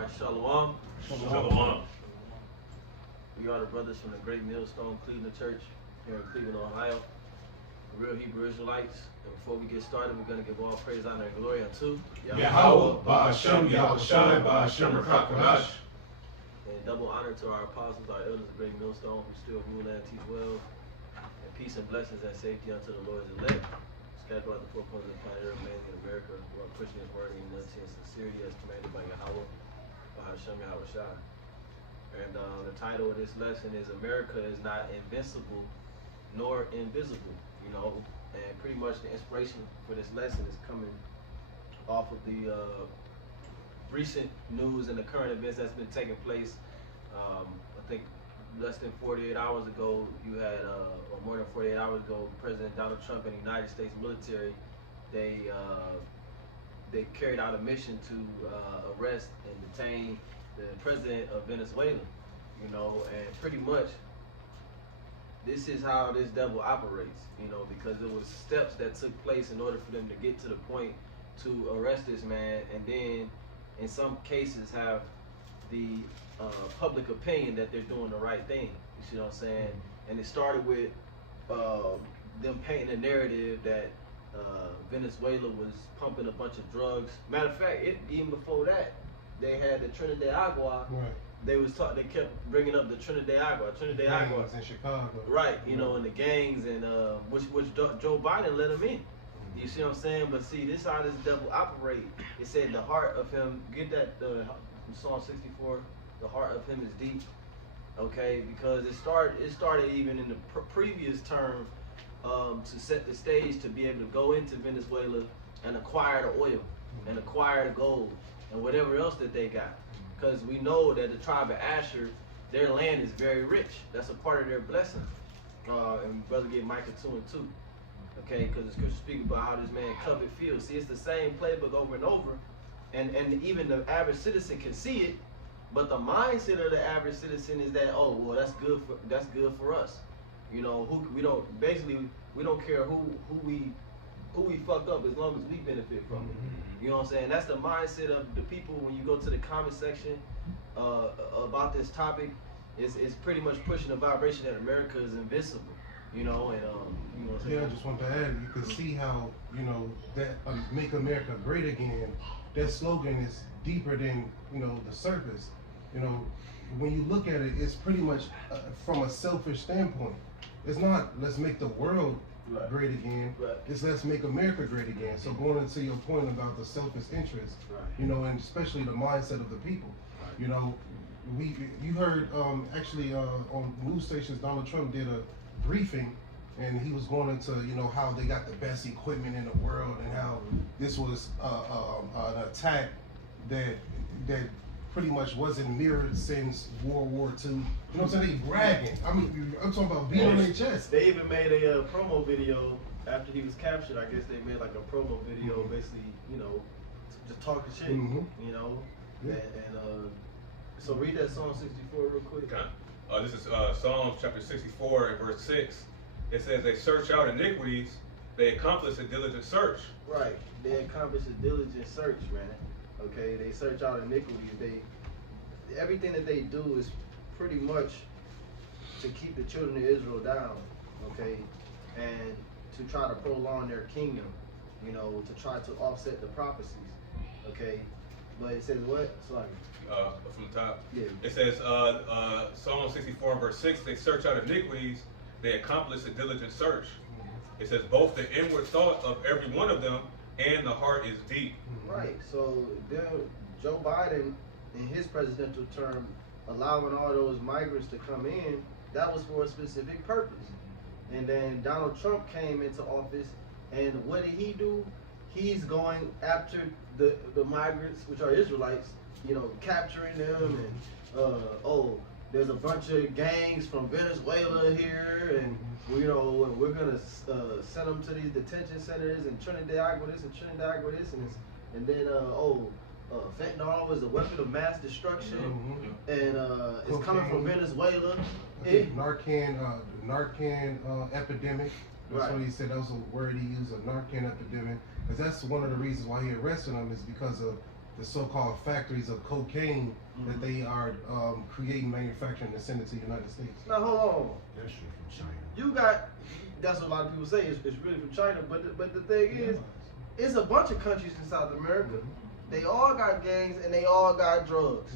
Alright, Shalom. Shalom. We are the brothers from the Great Millstone Cleveland Church here in Cleveland, Ohio. Real Hebrew Israelites. And before we get started, we're going to give all praise, honor, and glory unto Yahweh, Ba'ashem, Yahushai, Ba'ashem, Rakakadash. And double honor to our apostles, our elders of Great Millstone, who still rule and teach well. And peace and blessings and safety unto the Lord's elect. Scattered throughout the four corners of the planet Earth, man in America, who are pushing his word in humility and sincerity as commanded by Yahweh, Ba'ashem, Yahushai. And the title of this lesson is America is not invincible nor invisible, you know. And pretty much the inspiration for this lesson is coming off of the recent news and the current events that's been taking place. I think less than 48 hours ago, you had, or more than 48 hours ago, President Donald Trump and the United States military, they carried out a mission to arrest and detain the president of Venezuela, you know, and pretty much this is how this devil operates, you know, because there was steps that took place in order for them to get to the point to arrest this man, and then in some cases have the public opinion that they're doing the right thing. You see what I'm saying? And it started with them painting a narrative that Venezuela was pumping a bunch of drugs. Matter of fact, even before that, they had the Trinidad Agua. Right. They kept bringing up the Trinidad Agua in Chicago. Right, you know, and the gangs, and which Joe Biden let them in. You see what I'm saying? But see, this is how this devil operate. It said the heart of him, get that from Psalm 64, the heart of him is deep. Okay, because it started even in the previous term to set the stage to be able to go into Venezuela and acquire the oil and acquire the gold and whatever else that they got. Because we know that the tribe of Asher, their land is very rich. That's a part of their blessing. And brother get Micah 2 and 2. Okay, because the scripture speaks about how this man covet fields. See, it's the same playbook over and over. And even the average citizen can see it, but the mindset of the average citizen is that, oh, well, that's good for us. You know, we don't care who we fuck up as long as we benefit from it. You know what I'm saying? That's the mindset of the people when you go to the comment section about this topic. It's pretty much pushing the vibration that America is invincible. You know, and you know what I'm saying? Yeah, I just want to add, you can see how, you know, that make America great again, that slogan is deeper than, you know, the surface. You know, when you look at it, it's pretty much from a selfish standpoint. It's not let's make the world great again. Right. It's let's make America great again. So going into your point about the selfish interest, you know, and especially the mindset of the people. You know, you heard actually on news stations, Donald Trump did a briefing, and he was going into, you know, how they got the best equipment in the world and how this was an attack that pretty much wasn't mirrored since World War II. You know what I'm saying? They bragging. I mean, I'm talking about being on their chest. They even made a promo video after he was captured. I guess they made like a promo video, basically, you know, just talking shit. You know, and so read that Psalm 64 real quick. This is Psalms chapter 64 and verse 6. It says, they search out iniquities, they accomplish a diligent search. Right, they accomplish a diligent search, man. Okay, they search out iniquities. Everything that they do is pretty much to keep the children of Israel down, okay, and to try to prolong their kingdom, you know, to try to offset the prophecies, okay. But it says what? Sorry. From the top. Yeah. It says Psalm 64 and verse 6. They search out iniquities, they accomplish a diligent search. It says both the inward thought of every one of them and the heart is deep. Right. So Joe Biden, in his presidential term, allowing all those migrants to come in, that was for a specific purpose. And then Donald Trump came into office, and what did he do? He's going after the migrants, which are Israelites, you know, capturing them, and there's a bunch of gangs from Venezuela here, and you know, we're gonna send them to these detention centers in Trinidad with this and Trinidad with this, and then fentanyl is a weapon of mass destruction, and it's coming from Venezuela. Narcan epidemic. That's what he said. That was a word he used, a Narcan epidemic, because that's one of the reasons why he arrested him, is because of the so-called factories of cocaine that they are creating, manufacturing, and sending to the United States. Now hold on. That's true from China. You got, that's what a lot of people say, it's really from China, but the thing is, it's a bunch of countries in South America. They all got gangs and they all got drugs.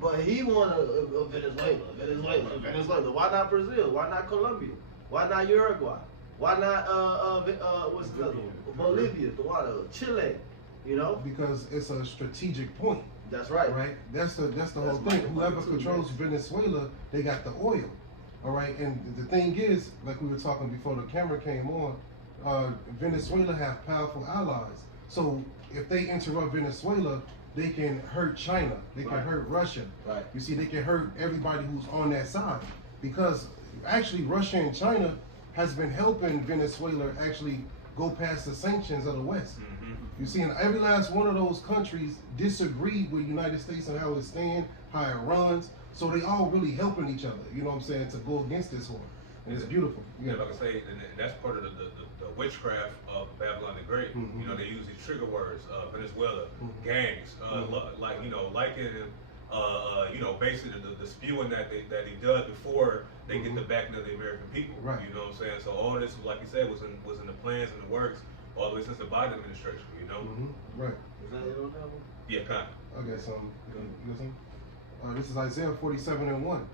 But he wanted Venezuela. Why not Brazil? Why not Colombia? Why not Uruguay? Why not what's the other one? Bolivia, Chile? You know? Because it's a strategic point. That's right. Right? That's the whole thing. Whoever controls Venezuela, they got the oil. All right. And the thing is, like we were talking before the camera came on, Venezuela have powerful allies. So if they interrupt Venezuela, they can hurt China. They can hurt Russia. Right. You see, they can hurt everybody who's on that side. Because actually Russia and China has been helping Venezuela actually go past the sanctions of the West. You see, and every last one of those countries disagreed with the United States and how it stands, how it runs. So they all really helping each other, you know what I'm saying, to go against this war. And it's beautiful. Yeah, like I say, and that's part of the witchcraft of Babylon the Great. You know, they use these trigger words, Venezuela, gangs, like, you know, you know, basically the spewing that he does before they get the backing of the American people. Right. You know what I'm saying? So all this, like you said, was in the plans and the works all the way since the Biden administration. You know? Right. Is that it on that one? Yeah, kind of. Okay, so you listen. This is Isaiah 47:1.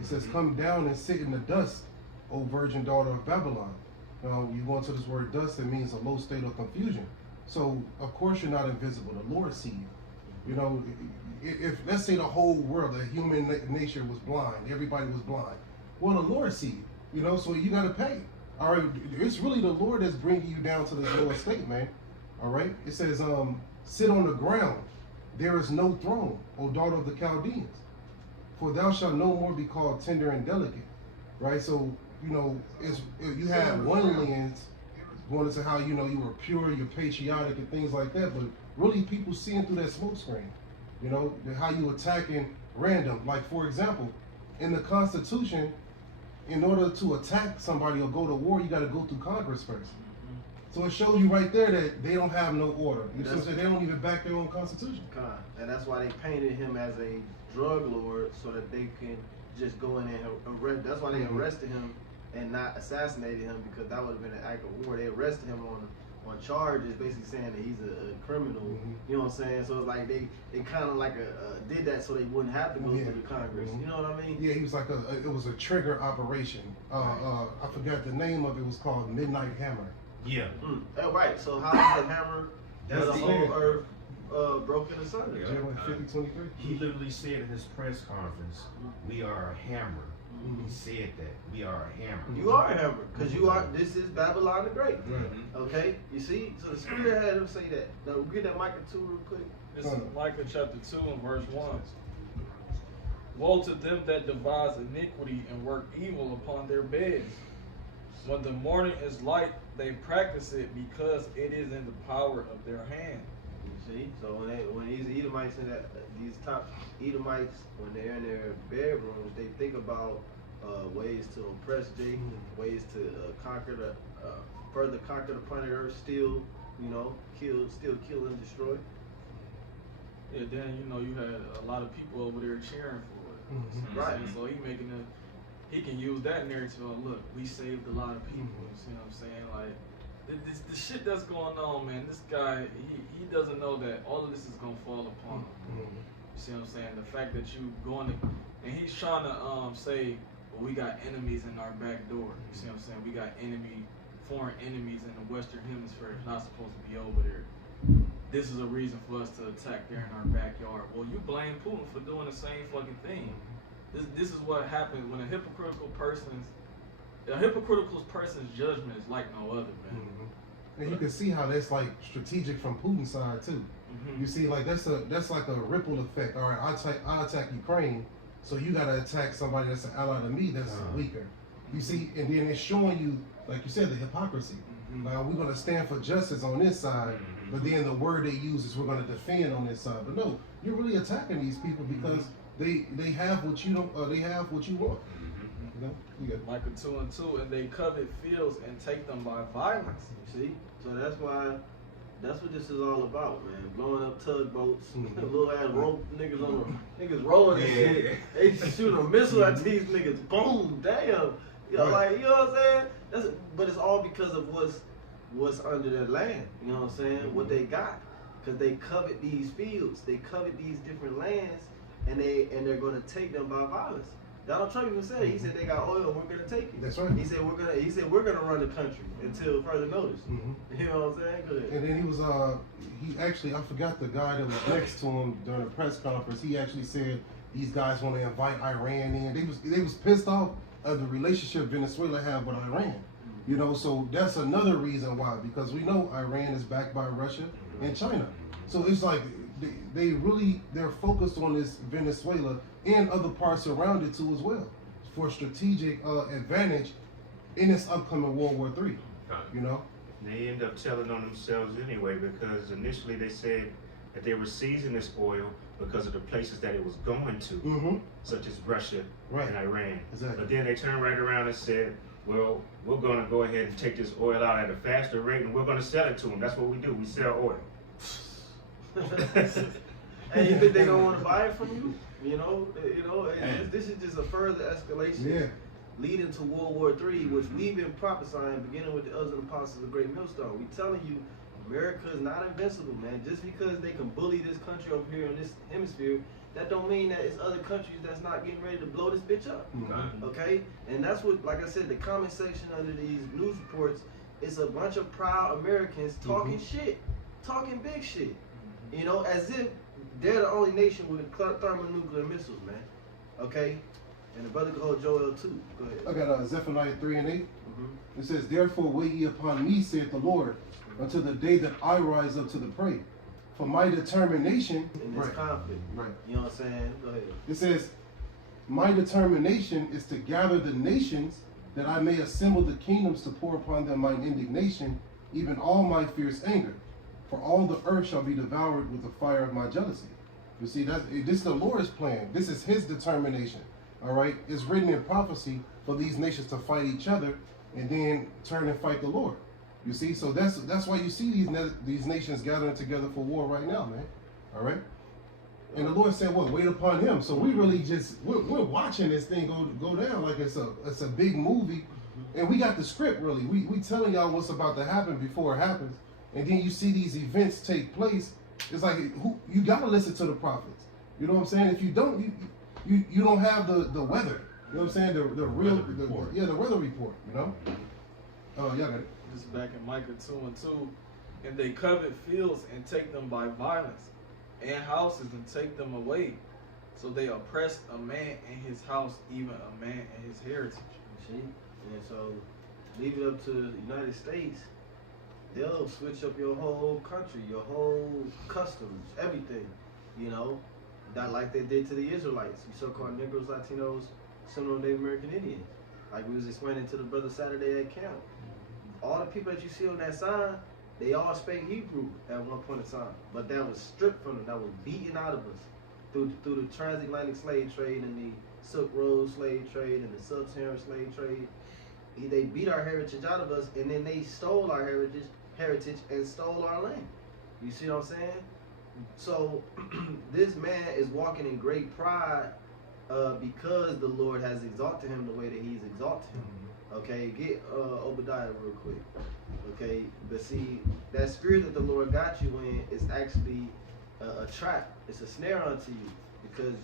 It says, "Come down and sit in the dust, O virgin daughter of Babylon." Now, you go into this word dust, it means a low state of confusion. So, of course, you're not invisible. The Lord sees you. You know, if let's say the whole world, the human nature was blind, everybody was blind. Well, the Lord sees you. You know, so you got to pay. All right, it's really the Lord that's bringing you down to this lower state, man. All right, it says, "Sit on the ground. There is no throne, O daughter of the Chaldeans. For thou shalt no more be called tender and delicate." Right? So, you know, you have one lens going into how, you know, you were pure, you're patriotic and things like that, but really people seeing through that smoke screen. You know, how you attacking random. Like, for example, in the Constitution, in order to attack somebody or go to war, you got to go through Congress first. So it shows you right there that they don't have no order. You know what I'm saying? They don't even back their own constitution. And that's why they painted him as a drug lord so that they can just go in and arrest. That's why they arrested him and not assassinated him, because that would have been an act of war. They arrested him on charges, basically saying that he's a criminal. You know what I'm saying? So it's like they kind of like did that so they wouldn't have to go through the Congress. You know what I mean? Yeah, he was like it was a trigger operation. I forgot the name of it. Was called Midnight Hammer. Yeah. Oh, right. So how is the hammer That's the the whole earth broken asunder? Yeah. Jeremiah 50:23. He literally said in his press conference, "We are a hammer." He said that we are a hammer. You are a hammer, because you are. This is Babylon the Great. Okay, you see. So the Spirit had him say that. Now read that Micah 2 real quick. This is Micah chapter 2 and verse 1. Woe to them that devise iniquity and work evil upon their beds. When the morning is light, they practice it, because it is in the power of their hand. You see. So when these Edomites and these top Edomites, when they're in their bedrooms, they think about ways to oppress Jacob, ways to further conquer the planet Earth, still, you know, kill and destroy. Yeah, then you know you had a lot of people over there cheering for it. Right. So he can use that narrative. Look, we saved a lot of people. You see what I'm saying? Like the shit that's going on, man. This guy, he doesn't know that all of this is gonna fall upon him. You see what I'm saying? The fact that you going to, and he's trying to say, well, we got enemies in our back door. You see what I'm saying? We got foreign enemies in the Western Hemisphere. It's not supposed to be over there. This is a reason for us to attack there in our backyard. Well, you blame Putin for doing the same fucking thing. This is what happens when a hypocritical person's judgment is like no other, man. And you can see how that's like strategic from Putin's side too. You see, like that's like a ripple effect. All right, I attack Ukraine, so you gotta attack somebody that's an ally to me that's weaker. You see, and then it's showing you, like you said, the hypocrisy. Like, we're gonna stand for justice on this side, but then the word they use is we're gonna defend on this side. But no, you're really attacking these people because they have what you don't. They have what you want. You know? Yeah. Micah 2:2, and they covet fields and take them by violence. You see? So that's why That's what this is all about, man. Blowing up tugboats, Mhm. little ass rope niggas on the niggas rolling and shit. They just shoot a missile at these niggas. Boom, damn. You know, like, you know what I'm saying? But it's all because of what's under their land. You know what I'm saying? What they got, because they covet these fields, they covet these different lands, and they're gonna take them by violence. Donald Trump even said, he said they got oil, we're gonna take it. That's right. He said we're gonna run the country until further notice. Mhm. You know what I'm saying? Go ahead. And then he was he actually, I forgot the guy that was next to him during the press conference. He actually said these guys want to invite Iran in. They was pissed off of the relationship Venezuela have with Iran. You know, so that's another reason why, because we know Iran is backed by Russia and China. So it's like they're focused on this Venezuela and other parts around it too as well, for strategic advantage in this upcoming World War III. You know. They end up telling on themselves anyway, because initially they said that they were seizing this oil because of the places that it was going to, such as Russia and Iran. Exactly. But then they turned right around and said, well, we're going to go ahead and take this oil out at a faster rate, and we're going to sell it to them. That's what we do. We sell oil. And you think they don't want to buy it from you? You know, this is just a further escalation leading to World War III, which we've been prophesying, beginning with the elders and apostles of the Great Millstone. We telling you, America is not invincible, man. Just because they can bully this country over here in this hemisphere, that don't mean that it's other countries that's not getting ready to blow this bitch up. Okay? And that's what, like I said, the comment section under these news reports is a bunch of proud Americans talking shit, talking big shit. You know, as if they're the only nation with thermonuclear missiles, man. Okay? And the brother called Joel too. Go ahead. I got Zephaniah 3:8. It says, "Therefore wait ye upon me, saith the Lord, until the day that I rise up to the prey. For my determination," in this conflict. Right. You know what I'm saying? Go ahead. It says, "My determination is to gather the nations, that I may assemble the kingdoms to pour upon them mine indignation, even all my fierce anger. For all the earth shall be devoured with the fire of my jealousy." You see, this is the Lord's plan. This is his determination. All right? It's written in prophecy for these nations to fight each other and then turn and fight the Lord. You see? So that's why you see these nations gathering together for war right now, man. All right? And the Lord said, "What? Wait upon him." So we really we're watching this thing go down like it's a big movie, and we got the script really. We telling y'all what's about to happen before it happens, and then you see these events take place. It's like you gotta listen to the prophets. You know what I'm saying? If you don't, you don't have the weather. You know what I'm saying? The real the weather report. You know. Oh, y'all got it. This is back in Micah 2:2, and they covet fields and take them by violence, and houses and take them away. So they oppressed a man and his house, even a man and his heritage. See? And so leave it up to the United States. They'll switch up your whole country, your whole customs, everything. You know, that like they did to the Israelites, you so-called Negroes, Latinos, some Native American Indians. Like we was explaining to the brother Saturday at camp. All the people that you see on that sign, they all speak Hebrew at one point in time, but that was stripped from them, that was beaten out of us through the transatlantic slave trade and the Silk Road slave trade and the sub-Saharan slave trade. They beat our heritage out of us, and then they stole our heritage and stole our land. You see what I'm saying? So this man is walking in great pride because the Lord has exalted him the way that he's exalted him. Okay, get Obadiah real quick. Okay, but see, that spirit that the Lord got you in is actually a trap. It's a snare unto you, because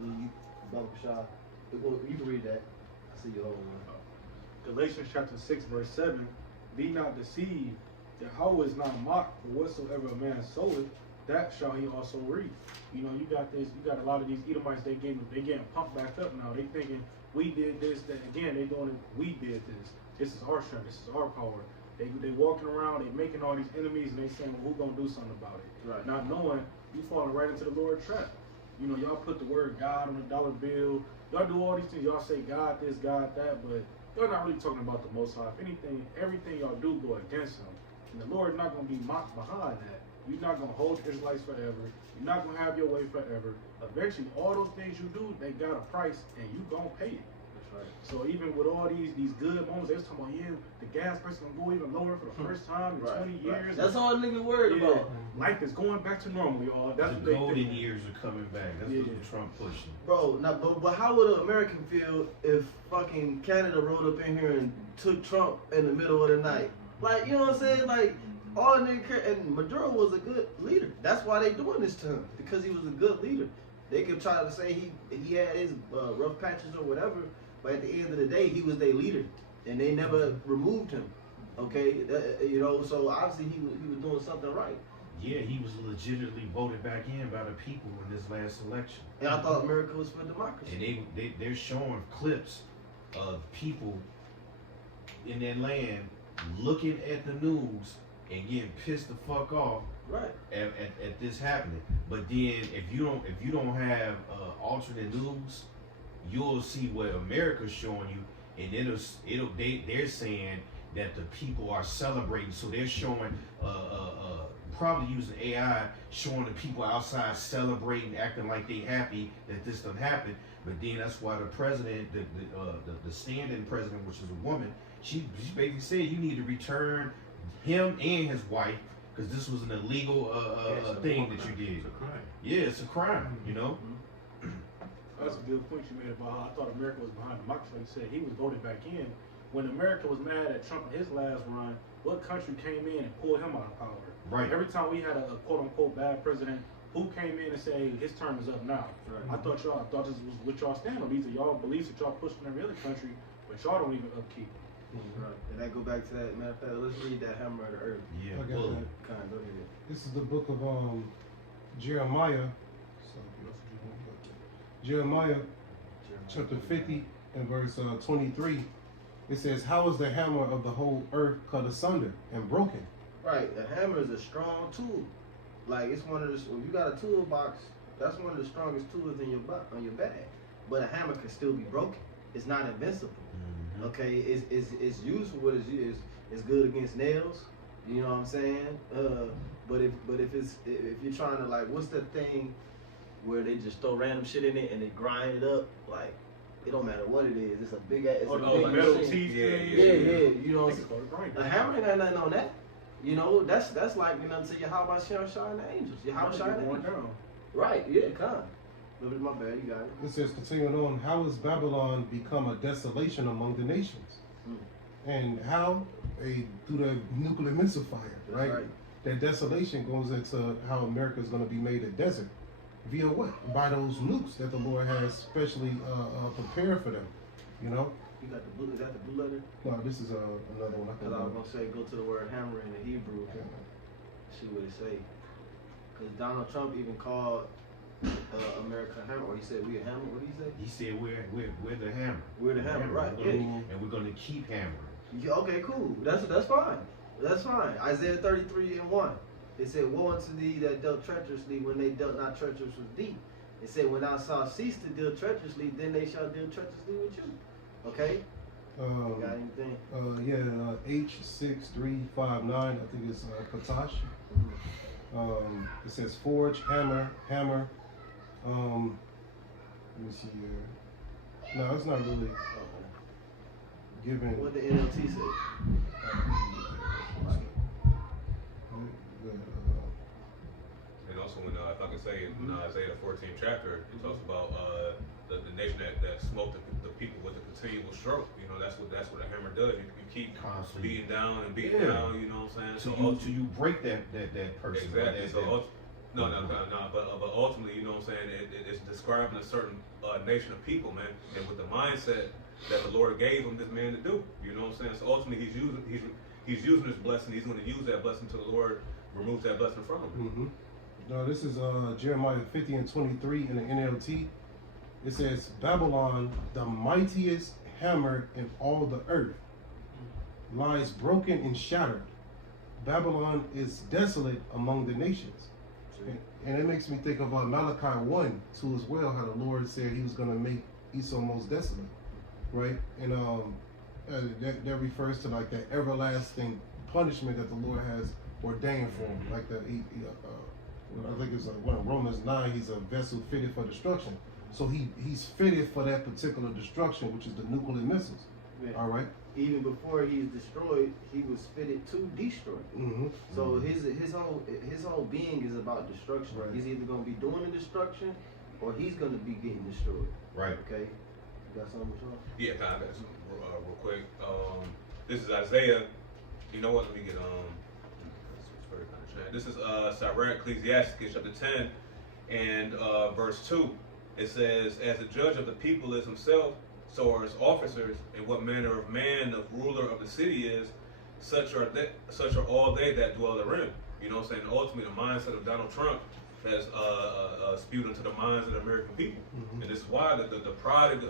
you can read that. I see your whole one. Galatians chapter 6, verse 7, "Be not deceived, Yahweh is not mocked, for whatsoever a man soweth, that shall he also reap." You know, you got a lot of these Edomites, they getting pumped back up now. They thinking, we did this, that again, they doing it, we did this. This is our strength, this is our power. They walking around, they making all these enemies, and they saying, well, who gonna do something about it? Right. Not knowing, you falling right into the Lord trap. You know, y'all put the word God on the dollar bill. Y'all do all these things. Y'all say God this, God that, but y'all not really talking about the Most High. If anything, everything y'all do go against him. And the Lord not going to be mocked behind that. You're not going to hold the Israelites forever. You're not going to have your way forever. Eventually, all those things you do, they got a price, and you going to pay it. Right. So even with all these good moments, they was talking about, yeah, the gas price gonna go even lower for the first time in 20 years. That's all niggas worried Yeah, about. life is going back to normal, y'all. That's what The they golden think. years are coming back. That's what Trump pushing. Bro, now, but how would an American feel if fucking Canada rolled up in here and took Trump in the middle of the night? Like, you know what I'm saying? Like, all nigga care, and Maduro was a good leader. That's why they doing this to him, because he was a good leader. They could try to say he had his rough patches or whatever, but at the end of the day, he was their leader, and they never removed him. Okay, you know, so obviously he was doing something right. Yeah, he was legitimately voted back in by the people in this last election. And I thought America was for democracy. And they're showing clips of people in that land looking at the news and getting pissed the fuck off Right. at this happening. But then if you don't have alternate news, you'll see what America's showing you, and they're saying that the people are celebrating. So they're showing probably using AI, showing the people outside celebrating, acting like they happy that this done happened. But then that's why the president, the standing president, which is a woman, she basically said you need to return him and his wife, because this was an illegal thing that you did. It's a crime. Yeah, it's a crime, you know. That's a good point you made about how I thought America was behind democracy. Like you said, he was voted back in. When America was mad at Trump in his last run, what country came in and pulled him out of power? Right. Every time we had a quote-unquote bad president, who came in and said, hey, his term is up now? Right. I thought this was what y'all stand on. These are y'all beliefs that y'all push in every other country, but y'all don't even upkeep. Right. And that go back to that, matter of fact, let's read that Hammer of the Earth. Yeah, I got bully. that. Kind of, go ahead. This is the book of Jeremiah. Jeremiah chapter 50 and verse 23. It says, how is the hammer of the whole earth cut asunder and broken? Right, a hammer is a strong tool. Like, it's one of the, if you got a toolbox, that's one of the strongest tools in your bag. But a hammer can still be broken. It's not invincible. Mm-hmm. Okay, it's used for what it's used. It's good against nails. You know what I'm saying? But if you're trying to, like, what's the thing Where they just throw random shit in it and they grind it up, like, it don't matter what it is. It's a big ass. It's a big metal machine. teeth. Yeah, Yeah. You know, I think it's called a grinder. a hammer ain't got nothing on that. You know, that's like, you know, to your how about shine the angels? Your how about shine the Going angels? down. Right? Yeah, come. But my bad, you got it. It says, continuing on, how has Babylon become a desolation among the nations? And how? Through the nuclear missile fire, That's right? right. That desolation goes into how America is going to be made a desert. Via what? By those nukes that the Lord has specially prepared for them. You know? You got the blue, is that the blue letter? No, this is another one. Because I was going to say, go to the word hammer in the Hebrew, see what it say. Because Donald Trump even called America a hammer, or he said, we a hammer, what did he say? He said we're the hammer. We're the hammer, right, We're yeah. gonna- and we're gonna keep hammering. Yeah, okay, cool. That's fine. That's fine. Isaiah 33:1. It said, woe unto thee that dealt treacherously when they dealt not treacherous with thee. It said, when thou shalt cease to deal treacherously, then they shall deal treacherously with you. Okay? Got anything? H6359, I think it's Katash. It says forge, hammer. Let me see here. No, it's not really given. What the NLT say? And also, when if I can say in Isaiah 14th chapter, it talks about the nation that smote the people with a continual stroke. You know, that's what a hammer does. You keep Constantly. beating down and beating down. You know what I'm saying? Till you break that person. Exactly. That- So but ultimately, you know what I'm saying? It's describing a certain nation of people, man, and with the mindset that the Lord gave him this man to do. You know what I'm saying? So ultimately, he's using his blessing. He's going to use that blessing till the Lord removes that blessing from him. Mm-hmm. No, this is Jeremiah 50 and 23 in the NLT. It says, Babylon, the mightiest hammer in all the earth, lies broken and shattered. Babylon is desolate among the nations. And it makes me think of Malachi 1 too as well, how the Lord said he was going to make Esau most desolate, right? And that refers to like that everlasting punishment that the Lord has ordained for him. Like I think it's one of Romans 9, he's a vessel fitted for destruction. So he's fitted for that particular destruction, which is the nuclear missiles. Yeah. All right. Even before he's destroyed, he was fitted to destroy. So his whole being is about destruction. Right. He's either gonna be doing the destruction, or he's gonna be getting destroyed. Right. Okay. You got something, Sean? Yeah, I got some real quick. This is Isaiah. You know what? Let me get this is Sirach, Ecclesiastes chapter 10 and verse 2. It says, "As the judge of the people is himself, so are his officers, and what manner of man the ruler of the city is, such are all they that dwell therein." You know what I'm saying? Ultimately, the mindset of Donald Trump has spewed into the minds of the American people, and this is why the pride of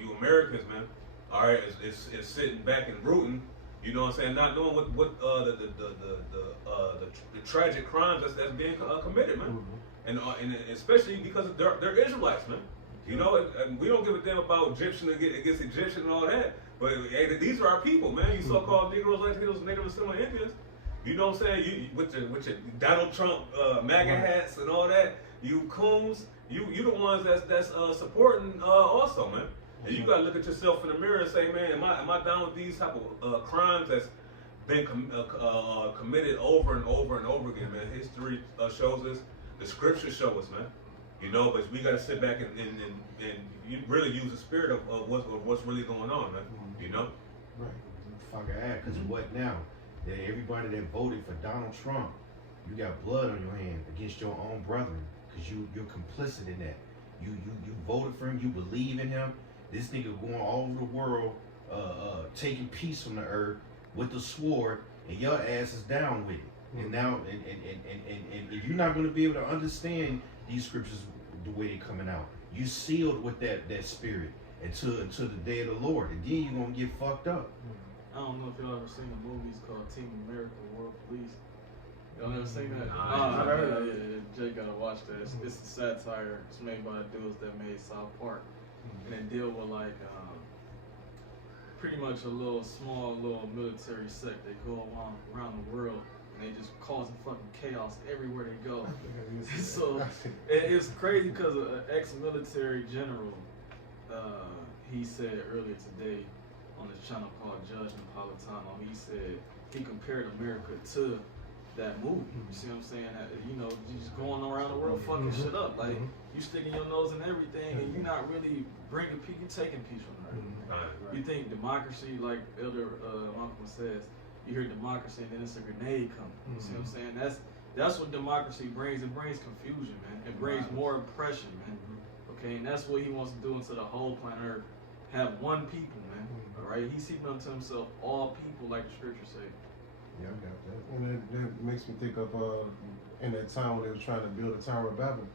you Americans, man, all right, is sitting back and rooting. You know what I'm saying? Not knowing what the tragic crimes that's being committed, man, and especially because they're Israelites, man. You know, and we don't give a damn about Egyptian against Egyptian and all that. But hey, these are our people, man. You so-called Negroes, Latinos, Native and Similar Indians. You know what I'm saying? You with your Donald Trump MAGA hats and all that. You coons. You the ones that's supporting also, man. And you gotta look at yourself in the mirror and say, man, am I down with these type of crimes that's been committed over and over and over again, man? History shows us, the scriptures show us, man. You know, but we gotta sit back and you really use the spirit of what's really going on, man. You know? Right. Fucking ass, because what now? That everybody that voted for Donald Trump, you got blood on your hand against your own brethren, because you're complicit in that. You voted for him, you believe in him. This nigga going all over the world, taking peace from the earth with the sword, and your ass is down with it. And now, and you're not gonna be able to understand these scriptures the way they're coming out. You sealed with that spirit until the day of the Lord, and then you're gonna get fucked up. I don't know if y'all ever seen the movies called Team America: World Police. Y'all never seen that? Nah, Yeah, Jay gotta watch that. It's a satire. It's made by the dudes that made South Park, and they deal with like pretty much a small military sect. They go around the world and they just causing fucking chaos everywhere they go. So it's crazy because an ex-military general, he said earlier today on this channel called Judge Napolitano, he said he compared America to that movie. You see what I'm saying? You know, you just going around the world fucking shit up. Like, you sticking your nose in everything and you're not really bringing peace, you're taking peace from there. You think democracy, like Elder Malcolm says, you hear democracy and then it's a grenade coming. You see what I'm saying? That's what democracy brings. It brings confusion, man. It brings more oppression, man. Okay, and that's what he wants to do into the whole planet Earth. Have one people, man. All right, he's seeking unto himself all people, like the scriptures say. Yeah, I got that. And that makes me think of in that time when they were trying to build the Tower of Babel.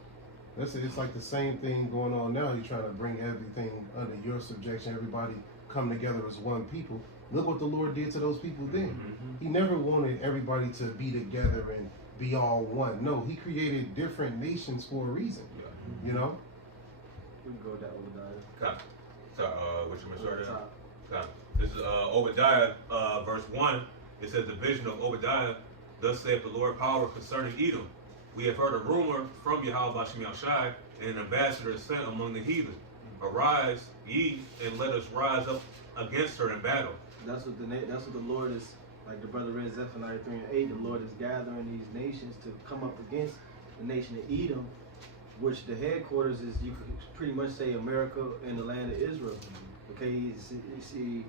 It's like the same thing going on now. You're trying to bring everything under your subjection. Everybody come together as one people. Look what the Lord did to those people then. He never wanted everybody to be together and be all one. No, he created different nations for a reason. You know? We can go with that Obadiah. Okay. So, what you mentioned earlier? Okay. This is Obadiah, verse 1. It says, "The vision of Obadiah, thus saith the Lord power concerning Edom. We have heard a rumor from Yahweh Bashem Yahushai, and an ambassador is sent among the heathen. Arise, ye, and let us rise up against her in battle." That's what the Lord is, like the brother read Zephaniah 3 and 8. The Lord is gathering these nations to come up against the nation of Edom, which the headquarters is, you could pretty much say, America and the land of Israel. Okay, you see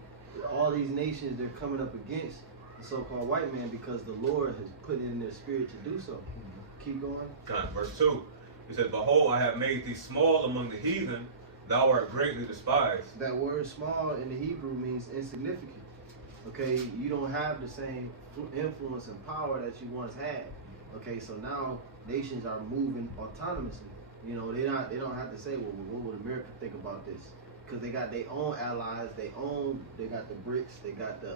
all these nations, they're coming up against the so-called white man because the Lord has put it in their spirit to do so. Keep going. Okay. Verse 2. It says, "Behold, I have made thee small among the heathen, thou art greatly despised." That word small in the Hebrew means insignificant. Okay, you don't have the same influence and power that you once had. Okay, so now nations are moving autonomously. You know, they don't have to say, well, what would America think about this? Because they got their own allies, they got the BRICS, they got the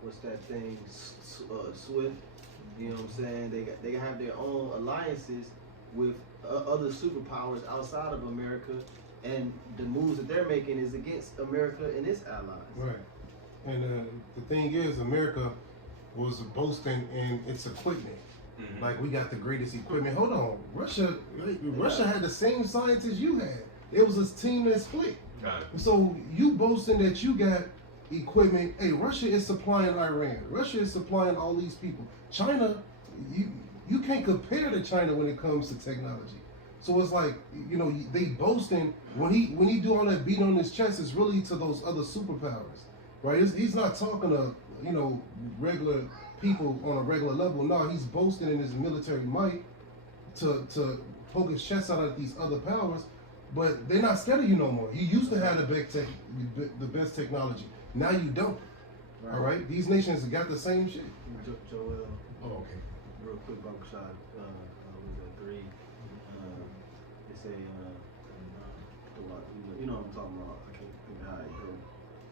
what's that thing, SWIFT. You know what I'm saying? They have their own alliances with other superpowers outside of America, and the moves that they're making is against America and its allies. Right. And the thing is, America was boasting in its equipment. Like we got the greatest equipment. Hold on, Russia had the same science as you had. It was a team that split. So you boasting that you got equipment. Hey, Russia is supplying Iran. Russia is supplying all these people. China, you can't compare to China when it comes to technology. So it's like, you know, they boasting when he do all that beating on his chest, it's really to those other superpowers, right? He's not talking to, you know, regular people on a regular level. No, he's boasting in his military might to poke his chest out at these other powers. But they're not scared of you no more. You used to have the best technology. Now you don't. Right. All right? These nations got the same shit. Joel. Oh, okay. Real quick bump shot. Was it 3? They say, you know what I'm talking about. I can't think of how it goes.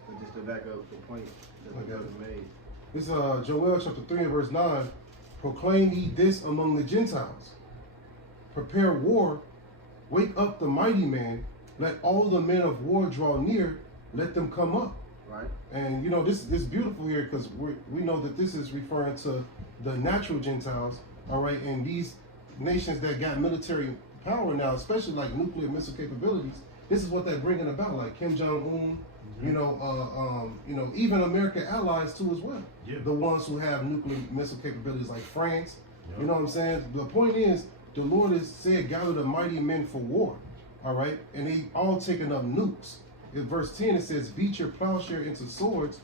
But just to back up the point that the brother made. This is Joel chapter 3 and verse 9. Proclaim ye this among the Gentiles. Prepare war. Wake up the mighty man. Let all the men of war draw near. Let them come up. Right. And you know, this is beautiful here because we know that this is referring to the natural Gentiles. All right. And these nations that got military power now, especially like nuclear missile capabilities, this is what they're bringing about. Like Kim Jong-un, you know, even American allies too as well. Yeah. The ones who have nuclear missile capabilities like France. You know what I'm saying? The point is, the Lord has said, gather the mighty men for war. All right? And they all taking up nukes. In verse 10, it says, beat your plowshare into swords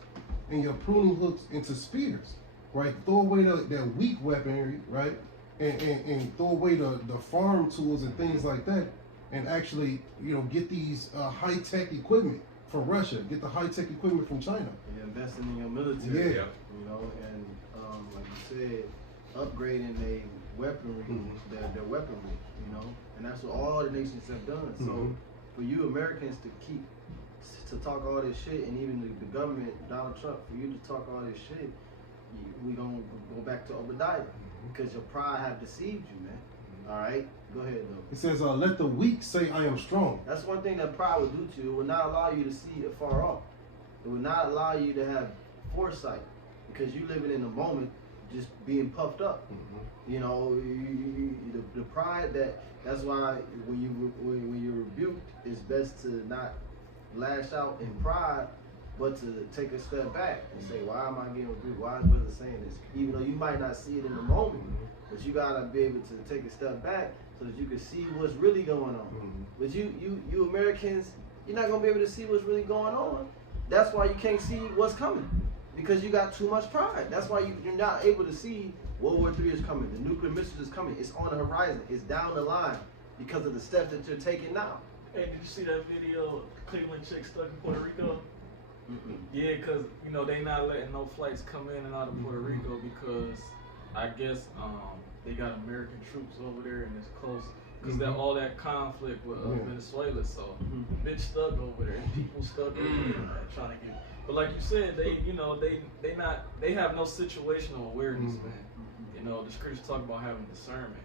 and your pruning hooks into spears. Right? Throw away that weak weaponry, right? And throw away the farm tools and things like that. And actually, you know, get these high-tech equipment from Russia. Get the high-tech equipment from China. And you're investing in your military. Yeah. You know, and like you said, upgrading their weaponry, their weaponry, you know, and that's what all the nations have done. So for you Americans to talk all this shit, and even the government, Donald Trump, for you to talk all this shit, we gonna go back to Obadiah because your pride have deceived you, man. All right, go ahead though. It says, let the weak say I am strong. That's one thing that pride will do to you. It will not allow you to see it far off. It will not allow you to have foresight because you living in the moment, just being puffed up. You know, the pride that's why when you're rebuked, it's best to not lash out in pride, but to take a step back and say, why am I getting rebuked? Why is brother saying this? Even though you might not see it in the moment, but you gotta be able to take a step back so that you can see what's really going on. But you Americans, you're not gonna be able to see what's really going on. That's why you can't see what's coming. Because you got too much pride. That's why you're not able to see World War III is coming. The nuclear missiles is coming. It's on the horizon. It's down the line because of the steps that you're taking now. Hey, did you see that video of Cleveland chick stuck in Puerto Rico? Yeah, because, you know, they not letting no flights come in and out of Puerto Rico because I guess they got American troops over there and it's close. Because all that conflict with Venezuela. So bitch stuck over there. People stuck over there trying to get... But like you said, they have no situational awareness, man. You know, the scriptures talk about having discernment.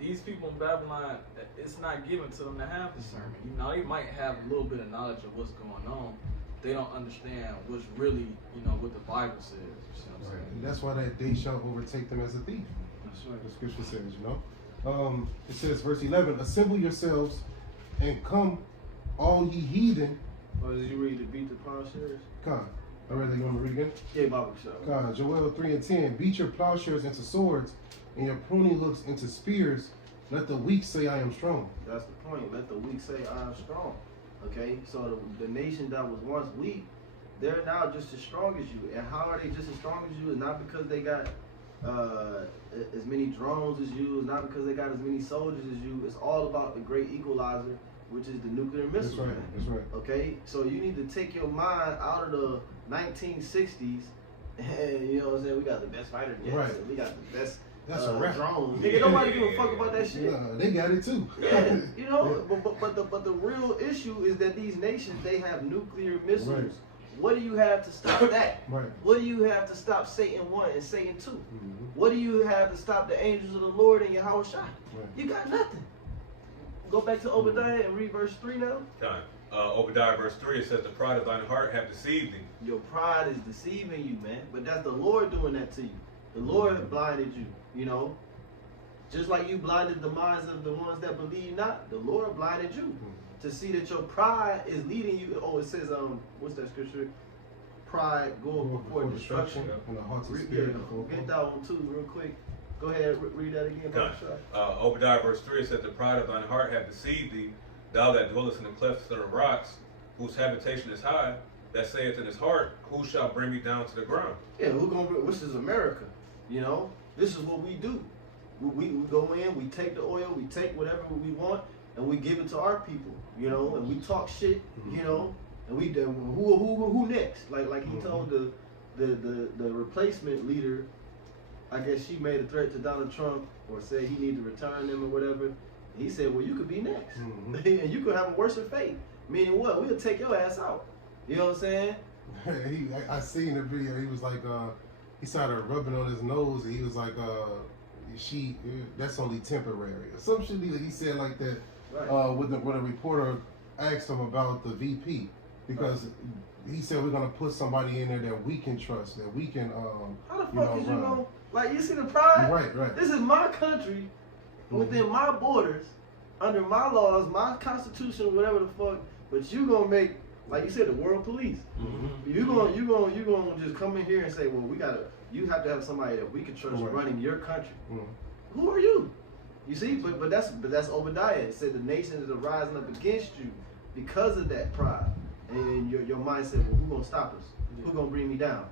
These people in Babylon, it's not given to them to have discernment. You know, they might have a little bit of knowledge of what's going on. They don't understand what's really, you know, what the Bible says. You see what I'm saying? And that's why that day shall overtake them as a thief. That's right. The scripture says, you know. It says, verse 11, assemble yourselves and come, all ye heathen. Or did you read the beat the plowshares? God. I read that. You want me to read again? Yeah, Bible show. God. Joel 3 and 10. Beat your plowshares into swords and your pruning hooks into spears. Let the weak say I am strong. That's the point. Let the weak say I am strong. Okay? So the nation that was once weak, they're now just as strong as you. And how are they just as strong as you? It's not because they got as many drones as you. It's not because they got as many soldiers as you. It's all about the great equalizer, which is the nuclear missile. That's right. That's right. Okay? So you need to take your mind out of the 1960s and, you know what I'm saying, we got the best fighter jets. Right. We got the best drones. Yeah. Nigga, nobody give a fuck about that shit. They got it too. Yeah, you know, but the real issue is that these nations, they have nuclear missiles. Right. What do you have to stop that? Right. What do you have to stop Satan 1 and Satan 2? What do you have to stop the angels of the Lord and Yahweh Shai? Right. You got nothing. Go back to Obadiah and read verse 3 now. Done. Obadiah verse 3, it says, the pride of thine heart have deceived thee. Your pride is deceiving you, man. But that's the Lord doing that to you. The Lord blinded you, you know. Just like you blinded the minds of the ones that believe not, the Lord blinded you to see that your pride is leading you. Oh, it says, what's that scripture? Pride go before destruction. And the haughty spirit before Get that one too, real quick. Go ahead, read that again. Obadiah verse 3 said, the pride of thine heart hath deceived thee, thou that dwellest in the clefts of the rocks, whose habitation is high, that saith in his heart, who shall bring me down to the ground? Yeah, who gonna bring, this is America, you know? This is what we do. We go in, we take the oil, we take whatever we want, and we give it to our people, you know, and we talk shit, you know, and we who next? Like he told the replacement leader, I guess she made a threat to Donald Trump or said he need to return them or whatever. He said, well, you could be next, and you could have a worse fate. Meaning what? We'll take your ass out. You know what I'm saying? I seen the video. He was like, he started rubbing on his nose, and he was like, that's only temporary. Or some shit he said like that. Right. When a reporter asked him about the VP, because he said we're gonna put somebody in there that we can trust, that we can. How the fuck is you gonna, like, you see the pride? Right. This is my country, within my borders, under my laws, my constitution, whatever the fuck. But you gonna make, like you said, the world police. You gonna just come in here and say, well, you have to have somebody that we can trust running your country. Who are you? You see, but that's Obadiah. It said the nations are rising up against you because of that pride. And your mindset, well, who gonna stop us? Who gonna bring me down?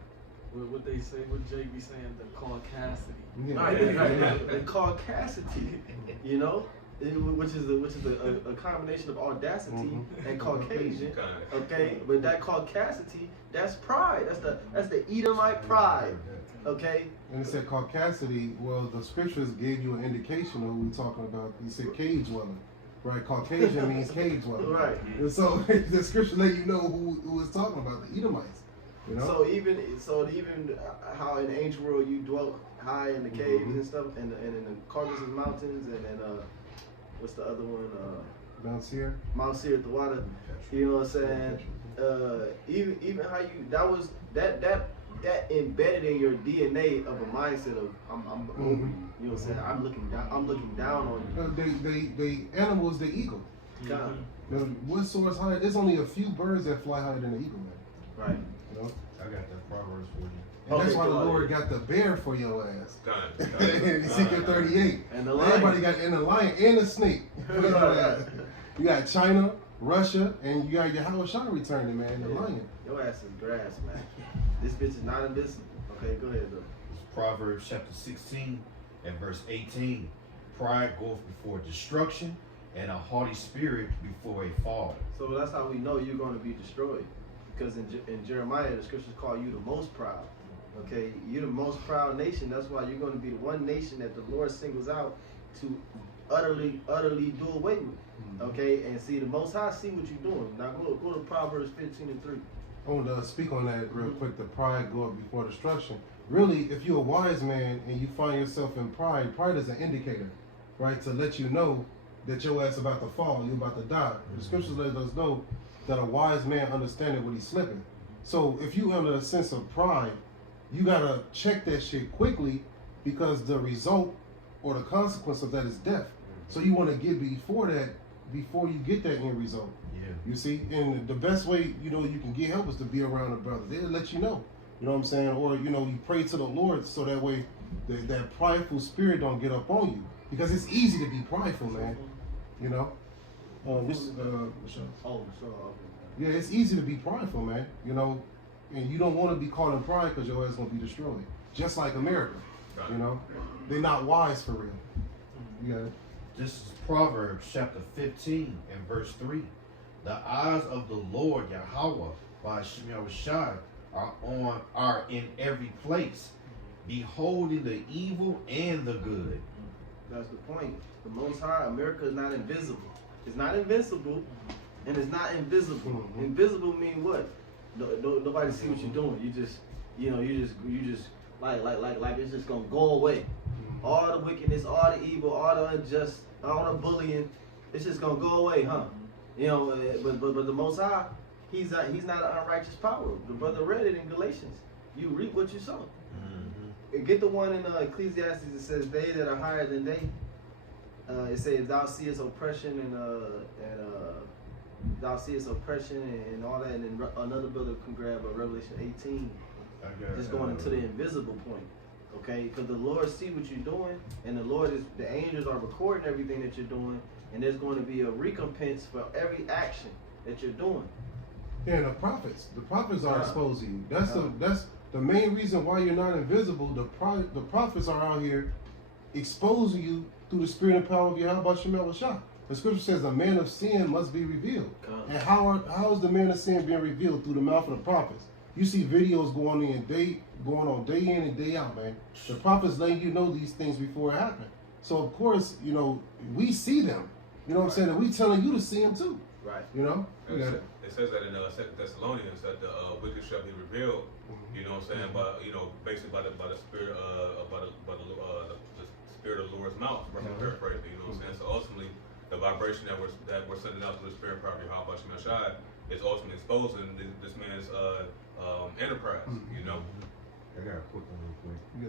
What they say, what Jay be saying, the caucasity. Right. The caucasity, you know, which is a combination of audacity and Caucasian. Okay, but that caucasity, that's pride. That's the Edomite pride. Okay. And it said caucasity. Well, the scriptures gave you an indication of what we're talking about. He said cave dwelling. Right, Caucasian means cave dwelling. Right. And so the scripture let you know who was talking about, the Edomites. You know? So even how in the ancient world you dwelt high in the caves and stuff, and in the Caucasus Mountains, and then what's the other one? Mount Seir. Mount Seir, the water. You know what I'm saying? Even how you that embedded in your DNA of a mindset of I'm over you. You know what I'm saying? I'm looking down on you. They animals, the eagle. God. What soars higher? There's only a few birds that fly higher than the eagle, man. Right. You know? I got that Proverbs for you. And that's why the Lord got the bear for your ass. Ezekiel 38. And the lion. Everybody got, and the lion and the snake. You got China, Russia, and you got your Hawashai returning, man. The lion. Your ass is grass, man. This bitch is not invisible. Okay, go ahead, though. It's Proverbs chapter 16 and verse 18. Pride goeth before destruction, and a haughty spirit before a fall. So that's how we know you're going to be destroyed. Because in Jeremiah, the scriptures call you the most proud. Okay, you're the most proud nation. That's why you're going to be the one nation that the Lord singles out to utterly do away with. Okay, and see, the Most High see what you're doing. Now go to Proverbs 15 and 3. I want to speak on that real quick. The pride go up before destruction. Really, if you're a wise man and you find yourself in pride is an indicator, right, to let you know that your ass about to fall, you're about to die. The scriptures let us know that a wise man understands when he's slipping. So if you under a sense of pride, you gotta check that shit quickly, because the result or the consequence of that is death. So you want to get before you get that end result. Yeah. You see, and the best way you can get help is to be around the brothers. They'll let you know. You know what I'm saying? Or you pray to the Lord so that way that prideful spirit don't get up on you, because it's easy to be prideful, man. You know. Michelle. Oh, sure. Okay. Yeah, it's easy to be prideful, man. You know, and you don't want to be caught in pride because your ass gonna be destroyed. Just like America. You know, they're not wise for real. You got it. This is Proverbs chapter 15 and verse 3. The eyes of the Lord Yahweh by Shai are in every place, beholding the evil and the good. That's the point. The Most High, America is not invisible. It's not invincible, and it's not invisible. Invisible mean what? Nobody see what you're doing. You just like it's just gonna go away. All the wickedness, all the evil, all the unjust, all the bullying, it's just gonna go away, huh? You know, but the Most High, he's not an unrighteous power. The brother read it in Galatians. You reap what you sow. Get the one in Ecclesiastes that says, "They that are higher than they it says, "Thou seest oppression thou seest oppression and all that." And then another brother can grab Revelation 18. Just going into the invisible point, okay? Because the Lord see what you're doing, and the angels are recording everything that you're doing, and there's going to be a recompense for every action that you're doing. Yeah, the prophets are exposing you. That's the main reason why you're not invisible. The prophets are out here exposing you through the spirit and power of Yahweh Shemel Shah. The scripture says a man of sin must be revealed. And how is the man of sin being revealed? Through the mouth of the prophets. You see videos going on day in and day out, man. The prophets letting you know these things before it happened. So of course, you know, we see them. You know what I'm saying? And we telling you to see them too. Right. You know? It says that in 2 Thessalonians that the wicked shall be revealed. You know what I'm saying? By basically by the spirit the spirit of the Lord's mouth. I'm paraphrasing. You know what I'm saying? So ultimately, the vibration that we're sending out through the spirit property, how about Shemashai, is ultimately exposing this man's enterprise. You know. I got a quick one real quick. Did